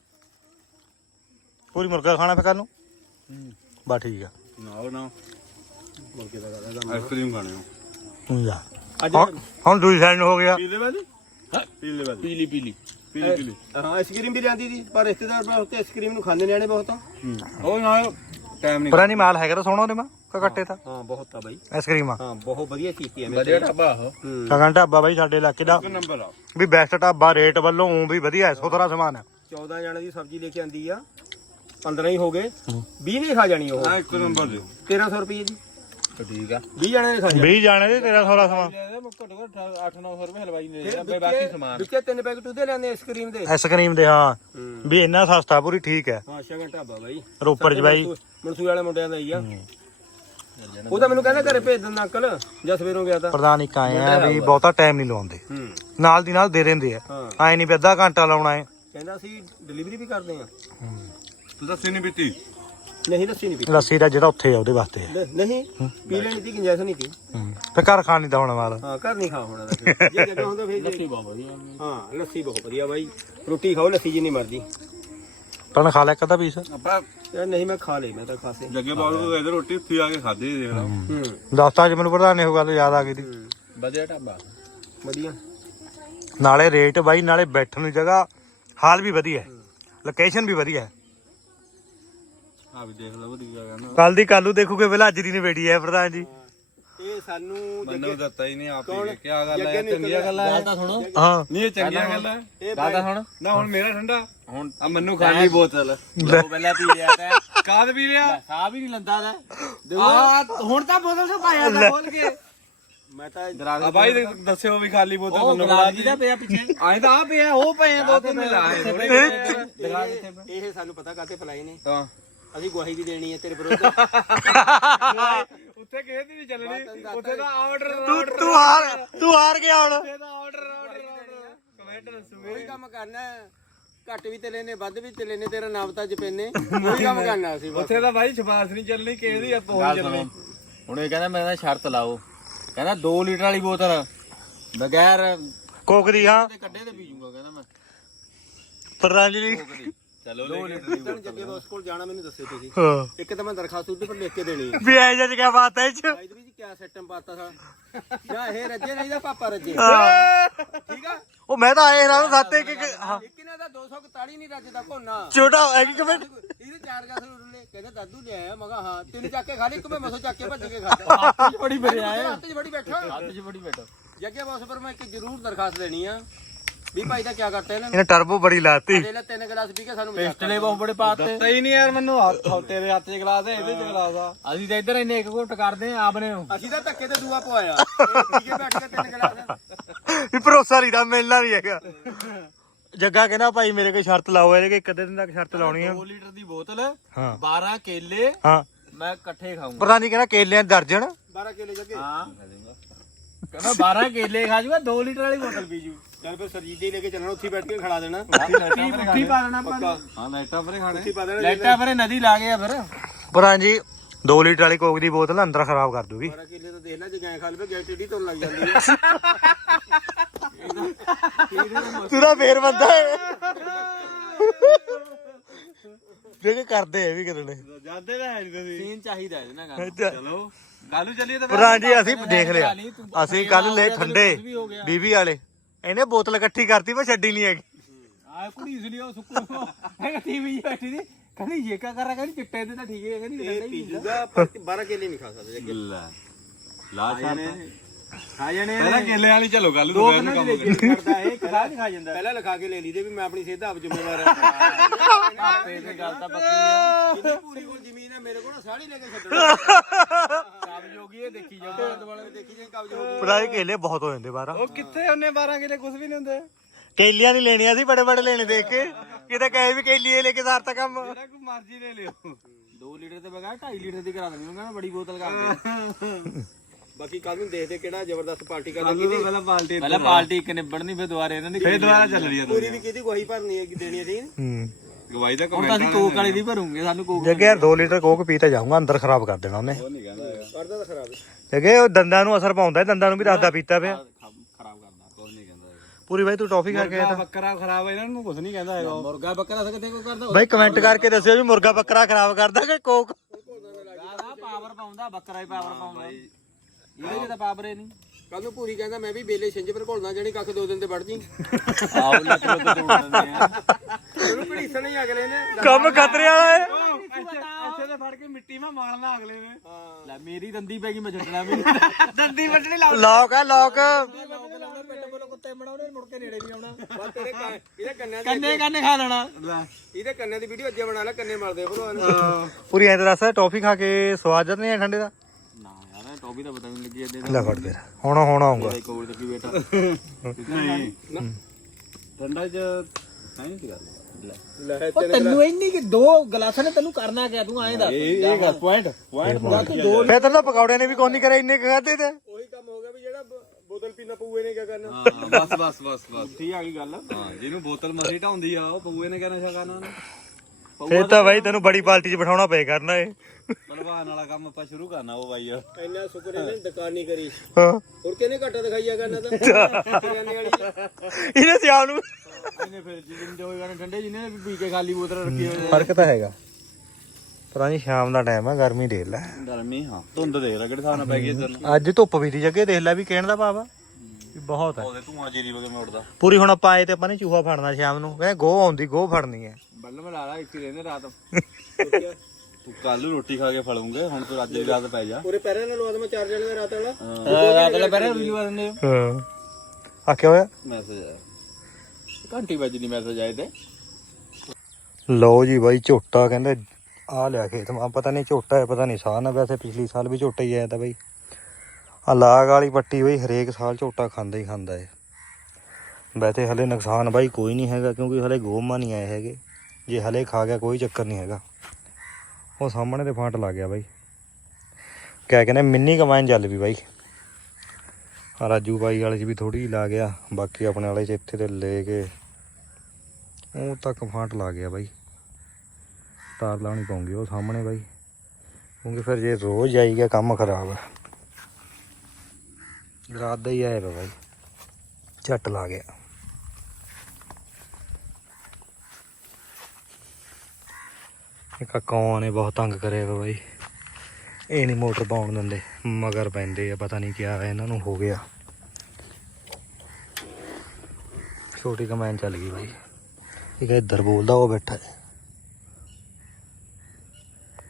S1: ਪੂਰੀ ਮੁਰਗਾ ਖਾਣਾ ਫੇ ਨੂੰ ਬਾ ਠੀਕ ਆ
S2: ਨਾ ਨਾ ਮੁਰਗੇ ਦਾ ਗੱਲ ਆਈਸਕ੍ਰੀਮ ਖਾਣੇ
S1: ਤੂੰ ਜਾ
S3: ਅੱਜ
S1: ਹੁਣ- ਹੁਣ ਦੂਜੀ ਸਾਈਡ ਨੂੰ ਹੋ ਗਿਆ
S2: ਪੀਲੇ ਵਾਲੀ ਹਾਂ ਪੀਲੇ ਵਾਲੀ
S3: ਪੀਲੀ ਪੀਲੀ
S2: ਪੀਲੀ ਪੀਲੀ
S3: ਹਾਂ ਆਈਸਕ੍ਰੀਮ ਵੀ ਲਿਆਂਦੀ ਸੀ ਪਰ ਰਿਸ਼ਤੇਦਾਰ ਬਹੁਤ ਤੇ ਆਈਸਕ੍ਰੀਮ ਨੂੰ ਖਾਂਦੇ ਨਿਆਣੇ ਬਹੁਤ ਆ
S2: ਉਹ ਨਾ ਟਾਈਮ ਨਹੀਂ
S1: ਪਤਾ ਨਹੀਂ ਮਾਲ ਹੈਗਾ ਤਾਂ ਸੋਹਣਾ ਉਹਦੇ ਮਾ ਕੱਟੇ ਤਾਂ
S3: ਹਾਂ ਬਹੁਤ ਆ ਬਾਈ
S1: ਆਈਸਕ੍ਰੀਮ ਆ
S3: ਹਾਂ ਬਹੁਤ ਵਧੀਆ ਕੀਤੀ ਹੈ
S2: ਵਧੀਆ ਢਾਬਾ ਉਹ
S3: ਹੂੰ
S1: ਸਗਨ ਢਾਬਾ ਬਾਈ ਸਾਡੇ ਇਲਾਕੇ ਦਾ
S2: ਨੰਬਰ ਆ
S1: ਵੀ ਬੈਸਟ ਢਾਬਾ ਰੇਟ ਵੱਲੋਂ ਊਂ ਵੀ ਵਧੀਆ ਹੈ ਸੁਥਰਾ ਸਮਾਨ ਹੈ
S3: ਚੌਦਾਂ ਜਣੇ ਦੀ ਸਬਜ਼ੀ ਲੈ ਕੇ ਆਂਦੀ ਆ ਪੰਦਰਾਂ ਹੀ ਹੋ ਗਏ ਵੀਹ ਨਹੀਂ ਖਾ ਜਾਣੀ ਉਹ
S2: ਆ ਇੱਕ ਨੰਬਰ ਦੇ
S3: ਤੇਰਾਂ ਸੌ ਰੁਪਏ ਜੀ
S2: ਠੀਕ ਆ
S3: ਵੀਹ ਜਣੇ ਨੇ ਖਾ ਜਾਣੀ
S1: ਵੀਹ ਜਾਣੇ ਦੇ ਤੇਰਾ ਸੋਹਰਾ ਸਮਾਨ
S2: ਘੱਟੋ ਘੱਟ ਅੱਠ ਨੌ ਸੌ ਰੁਪਏ ਹਲਵਾਈ ਨੇ ਲਿਆ ਬਾਕੀ ਸਮਾਨ
S3: ਵਿੱਚੇ ਤਿੰਨ ਪੈਕਟ ਉਹਦੇ ਲੈਂਦੇ ਆਈਸਕ੍ਰੀਮ ਦੇ
S1: ਆਈਸਕ੍ਰੀਮ ਦੇ ਹਾਂ
S3: ਹੂੰ
S1: ਵੀ ਇੰਨਾ ਸਸਤਾ ਪੂਰੀ ਠੀਕ ਹੈ
S3: ਹਾਂ ਸ਼ਗਨ ਢਾਬਾ ਬਾਈ
S1: ਰੋਪੜ ਚ ਬਾਈ
S3: ਮਨਸੂਰ ਵਾਲੇ ਮੁੰਡਿਆਂ ਦਾ ਹੀ ਆ ਉਹ ਤਾਂ ਮੈਨੂੰ ਕਹਿੰਦਾ ਘਰੇ ਭੇਜ ਦਿੰਦਾ ਅੰਕਲ ਜਦ ਸਵੇਰੋਂ ਗਿਆ ਤਾਂ
S1: ਪ੍ਰਧਾਨ ਇੱਕ ਆਏ ਆ ਵੀ ਬਹੁਤਾ ਟਾਈਮ ਨਹੀਂ ਲਵਾਉਂਦੇ
S3: ਹੂੰ
S1: ਨਾਲ ਦੀ ਨਾਲ ਦੇ ਦਿੰਦੇ ਆ
S3: ਹਾਂ
S1: ਐ ਨਹੀਂ ਵੀ ਅੱਧਾ ਘੰਟਾ ਲਾਉਣਾ ਹੈ
S3: ਕਹਿੰਦਾ ਅਸੀਂ ਡਿਲੀਵਰੀ ਵੀ ਕਰਦੇ ਆ
S2: ਤੂੰ ਦੱਸੀ ਨਹੀਂ ਪੀਤੀ
S3: ਨਹੀਂ ਲੱਸੀ ਨਹੀਂ ਪੀ
S1: ਲੱਸੀ ਦਾ ਜਿਹੜਾ ਉੱਥੇ ਆ ਉਹਦੇ ਵਾਸਤੇ ਆ।
S3: ਲ- ਨਹੀਂ ਪੀ ਲੈਣੀ ਸੀ ਗੁੰਜਾਇਸ਼ ਨਹੀਂ ਸੀ
S1: ਤੇ ਘਰ ਖਾਣ ਨਹੀਂ ਤਾਂ ਹੁਣ ਮਾਲ
S3: ਹਾਂ ਘਰ ਨਹੀਂ ਖਾ ਹੋਣਾ ਦਾ ਫਿਰ। ਜੇ ਜਗ੍ਹਾ ਹੁੰਦਾ ਫਿਰ ਲੱਸੀ ਬਹੁਤ ਵਧੀਆ ਹਾਂ ਲੱਸੀ ਬਹੁਤ ਵਧੀਆ ਬਾਈ ਰੋਟੀ ਖਾਓ ਲੱਸੀ ਜਿੰਨੀ ਮਰਜ਼ੀ
S1: ਪਣ ਖਾ ਲੈ ਕਦਾ ਪੀਸ
S2: ਆਪਾਂ
S3: ਯਾਰ ਨਹੀਂ ਮੈਂ ਖਾ ਲਈ ਮੈਂ ਤਾਂ ਖਾਸੇ
S2: ਜੱਗੇ ਬਾਬੂ ਕੋਲ ਗਏ ਰੋਟੀ ਉੱਥੇ ਆ ਕੇ ਖਾਧੀ ਦੇਖ ਲਾ
S3: ਹੂੰ
S1: ਦੋਸਤਾਂ ਚ ਮੈਨੂੰ ਪ੍ਰਧਾਨ ਨੇ ਉਹ ਗੱਲ ਯਾਦ ਆ ਗਈ ਸੀ
S2: ਵਧੀਆ ਢਾਬਾ
S3: ਵਧੀਆ
S1: ਨਾਲੇ ਰੇਟ ਬਾਈ ਨਾਲੇ ਬੈਠਣ ਨੂੰ ਜਗ੍ਹਾ ਹਾਲ ਵੀ ਵਧੀਆ ਹੈ ਲੋਕੇਸ਼ਨ ਵੀ ਵਧੀਆ ਹੈ
S2: ਆ ਵੀ ਦੇਖ ਲਓ ਵਧੀਆ ਕਹਿੰਦਾ
S1: ਕੱਲ ਦੀ ਕੱਲੂ ਦੇਖੂਗੇ ਪਹਿਲਾਂ ਅੱਜ ਦੀ ਨਵੇੜੀ ਹੈ ਪ੍ਰਧਾਨ ਜੀ
S3: ਇਹ ਸਾਨੂੰ
S2: ਮੈਨੂੰ ਦਿੱਤਾ ਹੀ ਨਹੀਂ ਆਪ
S3: ਕੌਣ?
S2: ਹੀ ਕੀ ਗੱਲ
S3: ਜੱਗੇ
S2: ਹੈ
S3: ਨੇ
S2: ਚੰਗੀਆਂ ਗੱਲਾਂ ਹੈ
S3: ਤਾਂ ਸੁਣੋ
S1: ਹਾਂ
S2: ਨਹੀਂ ਇਹ ਚੰਗੀਆਂ ਗੱਲਾਂ
S3: ਇਹ
S2: ਦਾਦਾ ਹੁਣ ਨਾ ਹੁਣ ਮੇਰਾ ਠੰਡਾ ਹੁਣ ਆ ਮੈਨੂੰ ਖਾਲੀ ਬੋਤਲ
S1: ਲੈ।
S3: ਪਹਿਲਾਂ ਪੀ ਲਿਆ ਤਾਂ
S2: ਕਾਦ ਪੀ ਲਿਆ
S3: ਸਾਹ ਵੀ ਨਹੀਂ ਲੰਦਾ ਦਾ ਆ ਹੁਣ ਤਾਂ ਬੋਤਲ ਚ ਪਾਇਆ ਤਾਂ ਖੋਲ ਕੇ ਮੈਂ ਤਾਂ
S2: ਆ ਬਾਈ ਦੇ- ਦੱਸਿਓ ਵੀ ਖਾਲੀ ਬੋਤਲ ਤੁਹਾਨੂੰ ਬਣਾ
S3: ਜੀ ਦਾ ਪਿਆ ਪਿੱਛੇ
S2: ਆਏ ਤਾਂ ਆ ਪਿਆ ਉਹ ਪਏ ਆ ਦੋ ਤਿੰਨ ਲਾਏ ਥੋੜੇ
S3: ਇਹ ਇਹ ਸਾਨੂੰ ਪਤਾ ਕਾਤੇ ਪਲਾਈ ਨੇ
S2: ਹਾਂ
S3: ਅਸੀਂ ਗਵਾਹੀ ਵੀ ਦੇਣੀ ਹੈ ਤੇਰੇ ਵਿਰੁੱਧ
S2: ਉੱਥੇ ਕਿਸੇ ਦੀ ਨਹੀਂ ਚੱਲਣੀ ਉੱਥੇ ਦਾ ਆਰਡਰ
S1: ਤੂੰ ਤੂੰ ਹਾਰ ਤੂੰ ਹਾਰ ਗਿਆ ਹੁਣ
S2: ਉੱਥੇ ਦਾ ਆਰਡਰ ਕਮੈਂਟ ਦੱਸੋ
S3: ਉਹੀ ਕੰਮ ਕਰਨਾ ਹੈ। ਘੱਟ ਵੀ ਤੇ ਲੈਨੇ ਵੱਧ ਵੀ ਤੇ ਲੈਨੇ ਤੇਰਾ ਨਾਮ ਤਾਂ ਜਪੇਨੇ ਉਹੀ ਕੰਮ ਕਰਨਾ ਸੀ ਬਸ
S2: ਉੱਥੇ ਦਾ ਬਾਈ ਸਿਫਾਰਿਸ਼ ਨਹੀਂ ਚੱਲਣੀ ਕਿਸੇ ਦੀ ਆਪਾਂ ਉਹੀ ਚੱਲਣੀ
S4: ਹੁਣ ਇਹ ਕਹਿੰਦਾ ਮੈਂ ਤਾਂ ਸ਼ਰਤ ਲਾਓ ਕਹਿੰਦਾ ਦੋ ਲੀਟਰ ਵਾਲੀ ਬੋਤਲ ਬਗੈਰ
S1: ਕੋਕ ਦੀ ਹਾਂ
S4: ਤੇ ਕੱਢੇ ਤੇ ਪੀ ਜੂਗਾ ਕਹਿੰਦਾ ਮੈਂ
S1: ਪ੍ਰਧਾਨ ਜੀ
S2: ਚਲੋ
S4: ਦੋ ਲੀਟਰ ਦੀ
S3: ਜਿੱਦਣ ਜੱਗੇ ਬੋਸ ਕੋਲ ਜਾਣਾ ਮੈਨੂੰ ਦੱਸਿਓ ਤੁਸੀਂ
S1: ਹਾਂ
S3: ਇੱਕ ਤਾਂ ਮੈਂ ਦਰਖਾਸਤ ਉੱਤੇ ਪਰ ਲਿਖ ਕੇ ਦੇਣੀ ਹੈ
S1: ਵੀ ਐ ਜੱਜ ਕਿਆ ਬਾਤ ਹੈ ਇਹ ਚ
S3: ਇਧਰ ਜੀ ਕਿਆ ਸਿਸਟਮ ਪਾਤਾ ਥਾ ਜਾਂ ਇਹ ਰੱਜੇ ਨਹੀਂ ਦਾ ਪਾਪਾ ਰੱਜੇ
S1: ਹਾਂ।
S3: ਠੀਕ ਆ
S1: ਉਹ ਮੈਂ ਤਾਂ ਆਏ ਨਾਲ ਸਾਤੇ ਕਿ ਹਾਂ
S3: ਇੱਕ ਇਹਨਾਂ ਦਾ ਦੋ ਸੌ ਇਕਤਾਲੀ ਨਹੀਂ ਰੱਜਦਾ ਕੋਨਾ
S1: ਛੋਟਾ ਐ ਕਿ ਕਮੈਂਟ
S3: ਇਹਦੇ ਚਾਰ ਗਾਸ ਰੁੱਲੇ ਕਹਿੰਦਾ ਦਾਦੂ ਲਿਆਇਆ ਮਗਾ ਹਾਂ ਤਿੰਨ ਚੱਕ ਕੇ ਖਾ ਲਈ ਇੱਕ ਮੈਂ ਮਸੋ ਚੱਕ ਕੇ ਭੱਜ ਕੇ ਖਾਦਾ
S4: ਹੱਥ 'ਚ ਬੜੀ ਭਰਿਆ ਹੈ
S3: ਹੱਥ 'ਚ ਬੜੀ ਬੈਠਾ
S4: ਹੱਥ 'ਚ ਬੜੀ ਬੈਠਾ
S3: ਜੱਗੇ ਬੋਸ ਪਰ ਮੈਂ ਇੱਕ ਜ਼ਰੂਰ ਦਰਖਾਸਤ ਦੇਣੀ ਆ ਵੀ ਭਾਈ ਦਾ ਕੀ ਕਰਤਾ ਇਹਨਾਂ ਨੇ
S1: ਇਹਨੇ ਟਰਬੋ ਬੜੀ ਲਾਤੀ
S3: ਦੇ ਲੈ ਤਿੰਨ ਗਲਾਸ ਪੀ ਕੇ ਸਾਨੂੰ ਮਜ਼ਾਕ
S4: ਪਿਸਟਲੇ ਬਹੁਤ ਬੜੇ ਪਾਤੇ
S2: ਸਹੀ ਨਹੀਂ ਯਾਰ ਮੈਨੂੰ ਹੱਥ ਤੇਰੇ ਹੱਥ 'ਚ ਗਲਾਸ ਹੈ ਇਹਦੇ 'ਚ ਗਲਾਸ ਆ
S4: ਅਸੀਂ ਤਾਂ ਇੱਧਰ ਇੰਨੇ ਇੱਕ ਘੁੱਟ ਕਰਦੇ ਆ ਆਪਨੇ
S3: ਅਸੀਂ ਤਾਂ ਧੱਕੇ ਤੇ ਦੂਆ ਪਵਾਇਆ ਇਹ ਪੀ ਕੇ ਬੈਠ ਕੇ ਤਿੰਨ ਗਲਾਸ
S1: ਵੀ ਭਰੋਸਾ ਨਹੀਂ ਦਾ ਮਿਲਣਾ ਨਹੀਂ ਹੈਗਾ ਜੱਗਾ ਕਹਿੰਦਾ ਭਾਈ ਮੇਰੇ ਕੋਈ ਸ਼ਰਤ ਲਾਓ ਇਹਦੇ ਕਿ ਇੱਕ ਅੱਧੇ ਦਿਨ ਤੱਕ ਸ਼ਰਤ ਲਾਉਣੀ ਆ
S4: ਦੋ ਲੀਟਰ ਦੀ ਬੋਤਲ
S1: ਹਾਂ
S4: ਬਾਰਾਂ ਕੇਲੇ
S1: ਹਾਂ
S4: ਮੈਂ ਇਕੱਠੇ ਖਾਊਂਗਾ
S1: ਪ੍ਰਧਾਨ ਜੀ ਕਹਿੰਦਾ ਕੇਲਿਆਂ ਦੀ ਦਰਜਨ
S3: ਬਾਰਾਂ ਕਿਲੇ ਜੱਗੇ
S4: ਹਾਂ ਕਹਿੰਦਾ ਬਾਰਾਂ ਕੇਲੇ ਖਾ ਜੂਗਾ ਦੋ ਲੀਟਰ ਵਾਲੀ ਬੋਤਲ ਪੀ ਜੂ
S3: ਚੱਲ ਫਿਰ ਸਰਜੀਤ ਦੇ ਲੈ ਕੇ ਚੱਲਣਾ ਉੱਥੇ ਬੈਠ ਕੇ ਖੜਾ ਦੇਣਾ
S4: ਕੀ ਪੁੱਠੀ ਪਾ ਦੇਣਾ ਆਪਾਂ
S3: ਪੱਕਾ
S2: ਹਾਂ ਲਾਈਟਾਂ ਪਰੇ ਖਾਣੇ
S3: ਉੱਥੇ ਪਾ ਦੇਣਾ
S4: ਲੈਟਾ ਪਰੇ ਨਦੀ ਲਾ ਗਿਆ ਫਿਰ
S1: ਪ੍ਰਧਾਨ ਜੀ ਦੋ ਲੀਟਰ ਵਾਲੀ ਕੋਕ ਦੀ ਬੋਤਲ ਅੰਦਰ ਖਰਾਬ ਕਰ ਦੂਗੀ
S3: ਬਾਰਾਂ ਕਿਲੇ ਤਾਂ ਦੇਖ ਲੈ ਜੇ ਗਾਂ ਖਾ ਲਵੇ ਗੈਸ ਟੇਢੀ ਤੋਂ ਲੱਗ ਜਾਂਦੀ ਹੈ
S1: ਤੇਰਾ ਫੇਰ ਬੰਦਾ ਹੈ ਦੇਖ ਕਰਦੇ ਆ ਵੀ ਕਿਤੇ ਨੇ
S2: ਜਾਂਦੇ ਤਾਂ ਹੈ ਨਹੀਂ ਤੁਸੀਂ
S4: ਸੀਨ ਚਾਹੀਦਾ ਇਹਦੇ ਨਾਲ ਗੱਲ
S2: ਚਲੋ ਕੱਲ ਨੂੰ ਚੱਲੀਏ ਤਾਂ
S1: ਪ੍ਰਧਾਨ ਜੀ ਅਸੀਂ ਦੇਖ ਲਿਆ ਅਸੀਂ ਕੱਲ ਲੈ ਠੰਡੇ ਬੀਬੀ ਵਾਲੇ ਇਹਨੇ ਬੋਤਲ ਇਕੱਠੀ ਕਰਤੀ ਪਰ ਛੱਡੀ ਨਹੀਂ ਹੈਗੀ
S4: ਆ ਕੁੜੀ ਇਸ ਲਈ ਉਹ ਸੁੱਕੂ ਹੈ ਟੀਵੀ ਬੈਠੀ ਦੀ ਕਹਿੰਦੀ ਇਹ ਕਾ ਕਰ ਰਹਾ ਕਹਿੰਦੀ ਚਿੱਟੇ ਦੇ ਤਾਂ ਠੀਕ ਹੈ ਕਹਿੰਦੀ
S3: ਇਹ ਪੀ ਜੂਗਾ ਪਰ ਬਾਰਾਂ ਕਿਲੇ ਨਹੀਂ ਖਾ ਸਕਦੇ ਜੱਗੇ
S2: ਲੈ ਲਾਸ਼ਾਂ ਨੇ
S4: ਖਾ ਜਾਣੇ
S2: ਪਹਿਲਾਂ ਕੇਲੇ ਵਾਲੀ ਚਲੋ ਗੱਲ
S4: ਦੋ ਕਿੰਨਾ ਦੀ ਲੈ ਕੇ ਕਰਦਾ ਇਹ ਖਾ ਨਹੀਂ ਖਾ ਜਾਂਦਾ
S3: ਪਹਿਲਾਂ ਲਿਖਾ ਕੇ ਲੈ ਲਈ ਦੇ ਵੀ ਮੈਂ ਆਪਣੀ ਸਿਹਤ ਆਪ ਜ਼ਿੰਮੇਵਾਰ ਹਾਂ
S4: ਆਪੇ ਤੇ ਗੱਲ ਤਾਂ ਪੱਕੀ ਆ
S3: ਜਿੰਨੀ ਪੂਰੀ ਕੋਲ ਜ਼ਮੀਨ ਹੈ ਮੇਰੇ ਕੋਲ ਸਾੜੀ ਲੈ ਕੇ ਛੱਡਣਾ
S4: ਕਾਬਜ ਹੋ ਗਈ ਇਹ ਦੇਖੀ ਜਾਓ
S3: ਦੁਆਲੇ ਦੇਖੀ ਜੇ ਕਬਜ਼ ਹੋ ਗਈ
S1: ਪਰਾਈ ਕੇਲੇ ਬਹੁਤ ਹੋ ਜਾਂਦੇ ਬਾਰਾਂ
S4: ਉਹ ਕਿੱਥੇ ਉਹਨੇ ਬਾਰਾਂ ਕਿਲੇ ਕੁਝ ਵੀ ਨਹੀਂ ਹੁੰਦੇ
S1: ਕੇਲੀਆਂ ਨਹੀਂ ਲੈਣੀਆਂ ਸੀ ਬੜੇ ਬੜੇ ਲੈਣੇ ਦੇਖ ਕੇ ਕਿਤੇ ਕਹੇ ਵੀ ਕੇਲੀਏ ਲੈ ਕੇ ਸਾਰਤਾ ਕੰਮ
S4: ਜਿਹੜਾ ਕੋਈ ਮਰਜ਼ੀ ਲੈ ਲਿਓ ਦੋ ਲੀਟਰ ਤੇ ਬਗਾ ਢਾਈ ਲੀਟਰ ਦੀ ਕਰਾ ਦਿੰਦੀ ਮੈਂ ਕਹਿੰਦਾ ਬੜੀ ਬੋਤਲ ਕਰ ਦੇ
S3: ਬਾਕੀ ਕੱਲ ਨੂੰ ਦੇਖਦੇ ਕਿਹੜਾ ਜ਼ਬਰਦਸਤ ਪਾਰਟੀ ਕਰਦਾ ਕਿਹਦੀ
S2: ਪਹਿਲਾਂ ਪਾਲਟੀ
S4: ਪਹਿਲਾਂ ਪਾਰਟੀ ਇੱਕ ਨਿਬੜਨੀ ਫਿਰ ਦੁਬਾਰੇ ਇਹਨਾਂ ਦੀ
S2: ਫੇਰ ਦੁਬਾਰਾ ਚੱਲ ਰਹੀ ਆ
S3: ਪੂਰੀ ਵੀ ਕਿਹਦੀ ਗਵਾਹੀ ਭਰਨੀ ਹੈ ਦੇਣੀ ਹੈ ਜੀ
S1: ਹੂੰ
S2: ਗਵਾਈ ਦਾ
S4: ਹੁਣ ਤਾਂ ਅਸੀਂ ਕੋਕ ਵਾਲੀ ਦੀ ਭਰੂਗੇ ਸਾਨੂੰ ਕੋਕ
S1: ਜੱਗੇ ਯਾਰ ਦੋ ਲੀਟਰ ਕੋਕ ਪੀ ਤਾਂ ਜਾਊਂਗਾ ਅੰਦਰ ਖਰਾਬ ਕਰ ਦੇਣਾ ਉਹਨੇ
S2: ਉਹ ਨਹੀਂ ਕਹਿੰਦਾ ਹੈਗਾ
S3: ਕਰਦਾ ਤਾਂ ਖਰਾਬ
S1: ਜੱਗੇ ਉਹ ਦੰਦਾਂ ਨੂੰ ਅਸਰ ਪਾਉਂਦਾ ਦੰਦਾਂ ਨੂੰ ਵੀ ਦੱਸਦਾ ਪੀਤਾ ਪਿਆ
S4: ਖਰਾਬ ਕਰਦਾ
S2: ਕੋਈ ਨਹੀਂ ਕਹਿੰਦਾ ਹੈਗਾ
S1: ਪੂਰੀ ਬਾਈ ਤੂੰ ਟੌਫੀ ਖਾ ਕੇ ਆਇਆ ਤਾਂ
S2: ਬੱਕਰਾ ਖਰਾਬ ਇਹਨਾਂ ਨੂੰ ਕੁਝ ਨਹੀਂ ਕਹਿੰਦਾ ਹੈਗਾ
S4: ਮੁਰਗਾ ਬੱਕਰਾ ਕਿਤੇ ਕੋਈ ਕਰਦਾ
S1: ਬਾਈ ਕਮੈਂਟ ਕਰਕੇ ਦੱਸਿਓ ਵੀ ਮੁਰਗਾ ਬੱਕਰਾ ਖਰਾਬ ਕਰਦਾ ਕਿ ਕੋਕ
S4: ਗਾਦਾ ਪਾਵਰ ਪਾਉਂਦਾ ਬੱਕਰਾ ਹੀ ਪਾਵਰ ਪਾਉਂਦਾ ਇਹਦੇ ਚ ਤਾਂ ਪਾਵਰ ਹੀ ਨਹੀਂ
S3: ਕੱਲ ਨੂੰ ਪੂਰੀ ਕਹਿੰਦਾ ਮੈਂ ਵੀ ਬੇਲੇ ਛਿੰਝ ਪਰ ਘੋਲਣਾ ਜਾਣੀ ਕੱਖ ਦੋ ਦਿਨ ਤੇ ਵੜ ਜੀ
S4: ਆਓ ਲੱਖ ਲੱਖ ਤੋੜ ਦਿੰਦੇ ਆ
S3: ਉਹਨੂੰ ਘੜੀਸਣ ਹੀ ਅਗਲੇ ਨੇ
S1: ਕੰਮ ਖਤਰੇ ਵਾਲਾ ਹੈ
S4: ਇੱਥੇ ਤੇ ਫੜ ਕੇ ਮਿੱਟੀ ਮਾ ਮਾਰਨਾ ਅਗਲੇ ਨੇ
S3: ਹਾਂ
S4: ਲੈ ਮੇਰੀ ਦੰਦੀ ਪੈ ਗਈ ਮੈਂ ਛੱਡਣਾ ਵੀ ਦੰਦੀ ਵੱਢਣੀ ਲਾ
S1: ਲੋਕ ਆ ਲੋਕ
S4: ਪਿੰਡ ਕੋਲ ਕੁੱਤੇ ਬਣਾਉਣੇ ਮੁੜ ਕੇ ਨੇੜੇ ਨਹੀਂ ਆਉਣਾ
S3: ਬਸ ਤੇਰੇ ਕੰਨ- ਇਹਦੇ ਕੰਨਿਆਂ ਦੀ
S4: ਕੰਨੇ ਕੰਨੇ ਖਾ ਲੈਣਾ
S3: ਇਹਦੇ ਕੰਨਿਆਂ ਦੀ ਵੀਡੀਓ ਅੱਜੇ ਬਣਾ ਲੈ ਕੰਨੇ ਮਲਦੇ ਭਲਵਾਨ
S1: ਪੂਰੀ ਐਂ ਤਾਂ ਦੱਸ ਟੌਫੀ ਖਾ ਕੇ ਸਵਾਦ ਜਦ ਨਹੀਂ ਆ ਠੰਡੇ ਦਾ
S4: ਨਾ ਯਾਰ ਟੋਬੀ ਤਾਂ ਪਤਾ ਨਹੀਂ ਲੱਗੀ ਅੱਡੇ
S1: ਲੈ ਫੜ ਫਿਰ ਹੁਣ ਹੁਣ ਆਉਂਗਾ
S4: ਇੱਕ ਹੋਰ ਚੱਕੀ ਬੇਟਾ
S2: ਨਹੀਂ ਠੰਡਾ ਚ ਨਹੀਂ ਸੀ ਗੱਲ
S3: ਲੈ
S4: ਉਹ ਤੈਨੂੰ ਇੰਨੀ ਕਿ ਦੋ ਗਲਾਸਾਂ ਨੇ ਤੈਨੂੰ ਕਰਨਾ ਕਿਆ ਤੂੰ ਐਂ ਦੱਸ
S2: ਇਹ ਇਹ ਗੱਲ ਪੁਆਇੰਟ ਪੁਆਇੰਟ
S1: ਫਿਰ ਤਾਂ ਪਕੌੜੇ ਨੇ ਵੀ ਕੋਈ ਨਹੀਂ ਕਰੇ ਇੰਨੇ ਕੁ ਖਾਦੇ ਤੇ
S3: ਉਹੀ ਕੰਮ ਹੋ ਗਿਆ ਵੀ ਜਿਹੜਾ ਬ- ਬੋਤਲ ਪੀਣਾ ਪਊਏ ਨੇ ਕੀ ਕਰਨਾ
S2: ਹਾਂ ਬਸ ਬਸ ਬਸ ਬਸ
S4: ਠੀਕ ਆ ਗਈ ਗੱਲ
S2: ਹਾਂ ਜਿਹਨੂੰ ਬੋਤਲ ਮਸੀ ਢਾਉਂਦੀ ਆ ਉਹ ਪਊਏ ਨੇ ਕਹਿਣਾ ਸ਼ਾ ਕਰਨਾ
S1: ਫਿਰ ਤਾਂ ਬਾਈ ਤੈਨੂੰ ਬੜੀ ਪਾਰਟੀ 'ਚ ਬਿਠਾਉਣਾ ਪਏ ਕਰਨਾ ਏ
S2: ਪਹਿਲਵਾਨ ਵਾਲਾ ਕੰਮ ਆਪਾਂ ਸ਼ੁਰੂ ਕਰਨਾ ਉਹ ਬਾਈ ਯਾਰ
S3: ਇੰਨਾ ਸ਼ੁਕਰ ਇਹਨੇ ਦੁਕਾਨ ਨਹੀਂ ਕਰੀ
S1: ਹਾਂ
S3: ਹੋਰ ਕਿਹਨੇ ਘਾਟਾ ਦਿਖਾਈਆ ਕਰਨਾ ਤਾਂ ਕਰਿਆਨੇ ਵਾਲੀ
S1: ਇਹਨੇ ਸਿਆਲ ਨੂੰ
S4: ਇਹਨੇ ਫਿਰ ਜਿੰਨ ਜੋ ਗਾਣੇ ਠੰਡੇ ਜਿਹਨੇ ਪੀ ਕੇ ਖਾਲੀ ਬੋਤਲ ਰੱਖੀ ਹੋਈ
S1: ਫਰਕ ਤਾਂ ਹੈਗਾ ਪਤਾ ਨਹੀਂ ਸ਼ਾਮ ਦਾ ਟਾਈਮ ਆ ਗਰਮੀ ਦੇਖ ਲੈ
S2: ਗਰਮੀ ਹਾਂ ਧੁੰਦ ਦੇਖ ਲੈ ਕਿਹੜੇ ਥਾਂ ਨਾਲ ਪੈ ਗਈ ਇੱਧਰ
S1: ਅੱਜ ਧੁੱਪ ਵੀ ਦੀ ਜੱਗੇ ਦੇਖ ਲੈ ਵੀ ਕਹਿਣ ਦਾ ਭਾਵ ਆ ਵੀ ਬਹੁਤ ਹੈ
S2: ਉਹਦੇ ਧੂਆਂ ਜੀਰੀ ਵਗੇ ਮੈਂ ਉੱਡਦਾ
S1: ਪੂਰੀ ਹੁਣ ਆਪਾਂ ਆਏ ਤੇ ਆਪਾਂ ਨੇ ਚੂਹਾ ਫੜਨਾ ਸ਼ਾਮ ਨੂੰ ਕਹਿੰਦੇ ਗੋ ਆਉਂਦੀ ਗੋ ਫੜਨੀ ਹੈ
S4: ਬੱਲ ਮੈਂ ਲਾ ਲਾ ਇੱਥੇ ਰਹਿੰਦੇ ਰਾਤ
S2: ਤੂੰ ਕੱਲ ਨੂੰ ਰੋਟੀ ਖਾ ਕੇ ਫੜੂੰਗੇ ਹੁਣ ਤੂੰ ਅੱਜ ਦੀ ਰਾਤ ਪੈ ਜਾ
S3: ਪੂਰੇ ਪੈਰਾਂ ਨਾਲ ਲਵਾ ਦਵਾਂ ਚਾਰ ਜਣੇ ਦਾ ਰਾਤ ਵਾਲਾ
S4: ਰਾਤ ਵਾਲੇ ਪਹਿਰੇ ਵੀ ਲਵਾ ਦਿੰਦੇ ਹੋ
S1: ਹਾਂ ਆ ਕੀ ਹੋਇਆ
S2: ਮੈਸੇਜ ਆਇਆ
S4: ਘੰਟੀ ਵੱਜਦੀ ਮੈਸੇਜ ਆਏ ਤੇ
S1: ਲਓ ਜੀ ਬਾਈ ਝੋਟਾ ਕਹਿੰਦੇ ਆ ਲਿਆ ਖੇਤ ਮਾ ਪਤਾ ਨਹੀਂ ਝੋਟਾ ਹੈ ਪਤਾ ਨਹੀਂ ਸਾਹ ਨਾ ਵੈਸੇ ਪਿਛਲੀ ਸਾਲ ਵੀ ਝੋਟਾ ਹੀ ਆਇਆ ਤਾਂ ਬਾਈ ਆ ਲਾਗ ਵਾਲੀ ਪੱਟੀ ਬਈ ਹਰੇਕ ਸਾਲ ਝੋਟਾ ਖਾਂਦਾ ਹੀ ਖਾਂਦਾ ਹੈ ਵੈਸੇ ਹਲੇ ਨੁਕਸਾਨ ਬਾਈ ਕੋਈ ਨਹੀਂ ਹੈਗਾ ਕਿਉਂਕਿ ਹਲੇ ਗੋਮਾ ਨਹੀਂ ਆਏ ਹੈਗੇ ਜੇ ਹਲੇ ਖਾ ਗਿਆ ਕੋਈ ਚੱਕਰ ਨਹੀਂ ਹੈਗਾ ਉਹ ਸਾਹਮਣੇ ਤੇ ਫਾਂਟ ਲੱਗ ਗਿਆ ਬਾਈ ਕਹਿ ਕਹਿੰਦੇ ਮਿੰਨੀ ਕਮਾਈਨ ਚੱਲ ਵੀ ਬਾਈ ਆ ਰਾਜੂ ਬਾਈ ਵਾਲੇ 'ਚ ਵੀ ਥੋੜੀ ਜਿਹੀ ਲਾ ਗਿਆ ਬਾਕੀ ਆਪਣੇ ਵਾਲੇ 'ਚ ਇੱਥੇ ਤੇ ਲੈ ਕੇ ਉਹ ਤੱਕ ਫਾਂਟ ਲਾ ਗਿਆ ਬਾਈ ਤਾਰ ਲਾਉਣੀ ਪਊਗੀ ਉਹ ਸਾਹਮਣੇ ਬਾਈ ਕਿਉਂਕਿ ਫਿਰ ਜੇ ਰੋਜ਼ ਆਈ ਗਿਆ ਕੰਮ ਖਰਾਬ ਹੈ ਰਾਤ ਦਾ ਹੀ ਆਇਆ ਵਾ ਬਾਈ ਝੱਟ ਲਾ ਗਿਆ ਇੱਕ ਕੌਣ ਨੇ ਬਹੁਤ ਤੰਗ ਕਰਿਆ ਵਾ ਬਾਈ ਇਹ ਨਹੀਂ ਮੋਟਰ ਪਾਉਣ ਦਿੰਦੇ ਮਗਰ ਪੈਂਦੇ ਆ ਪਤਾ ਨਹੀਂ ਕਿਆ ਇਹਨਾਂ ਨੂੰ ਹੋ ਗਿਆ ਛੋਟੀ ਕਮੈਨ ਚੱਲ ਗਈ ਬਾਈ ਇੱਕ ਇੱਧਰ ਬੋਲਦਾ ਉਹ ਬੈਠਾ ਹੈ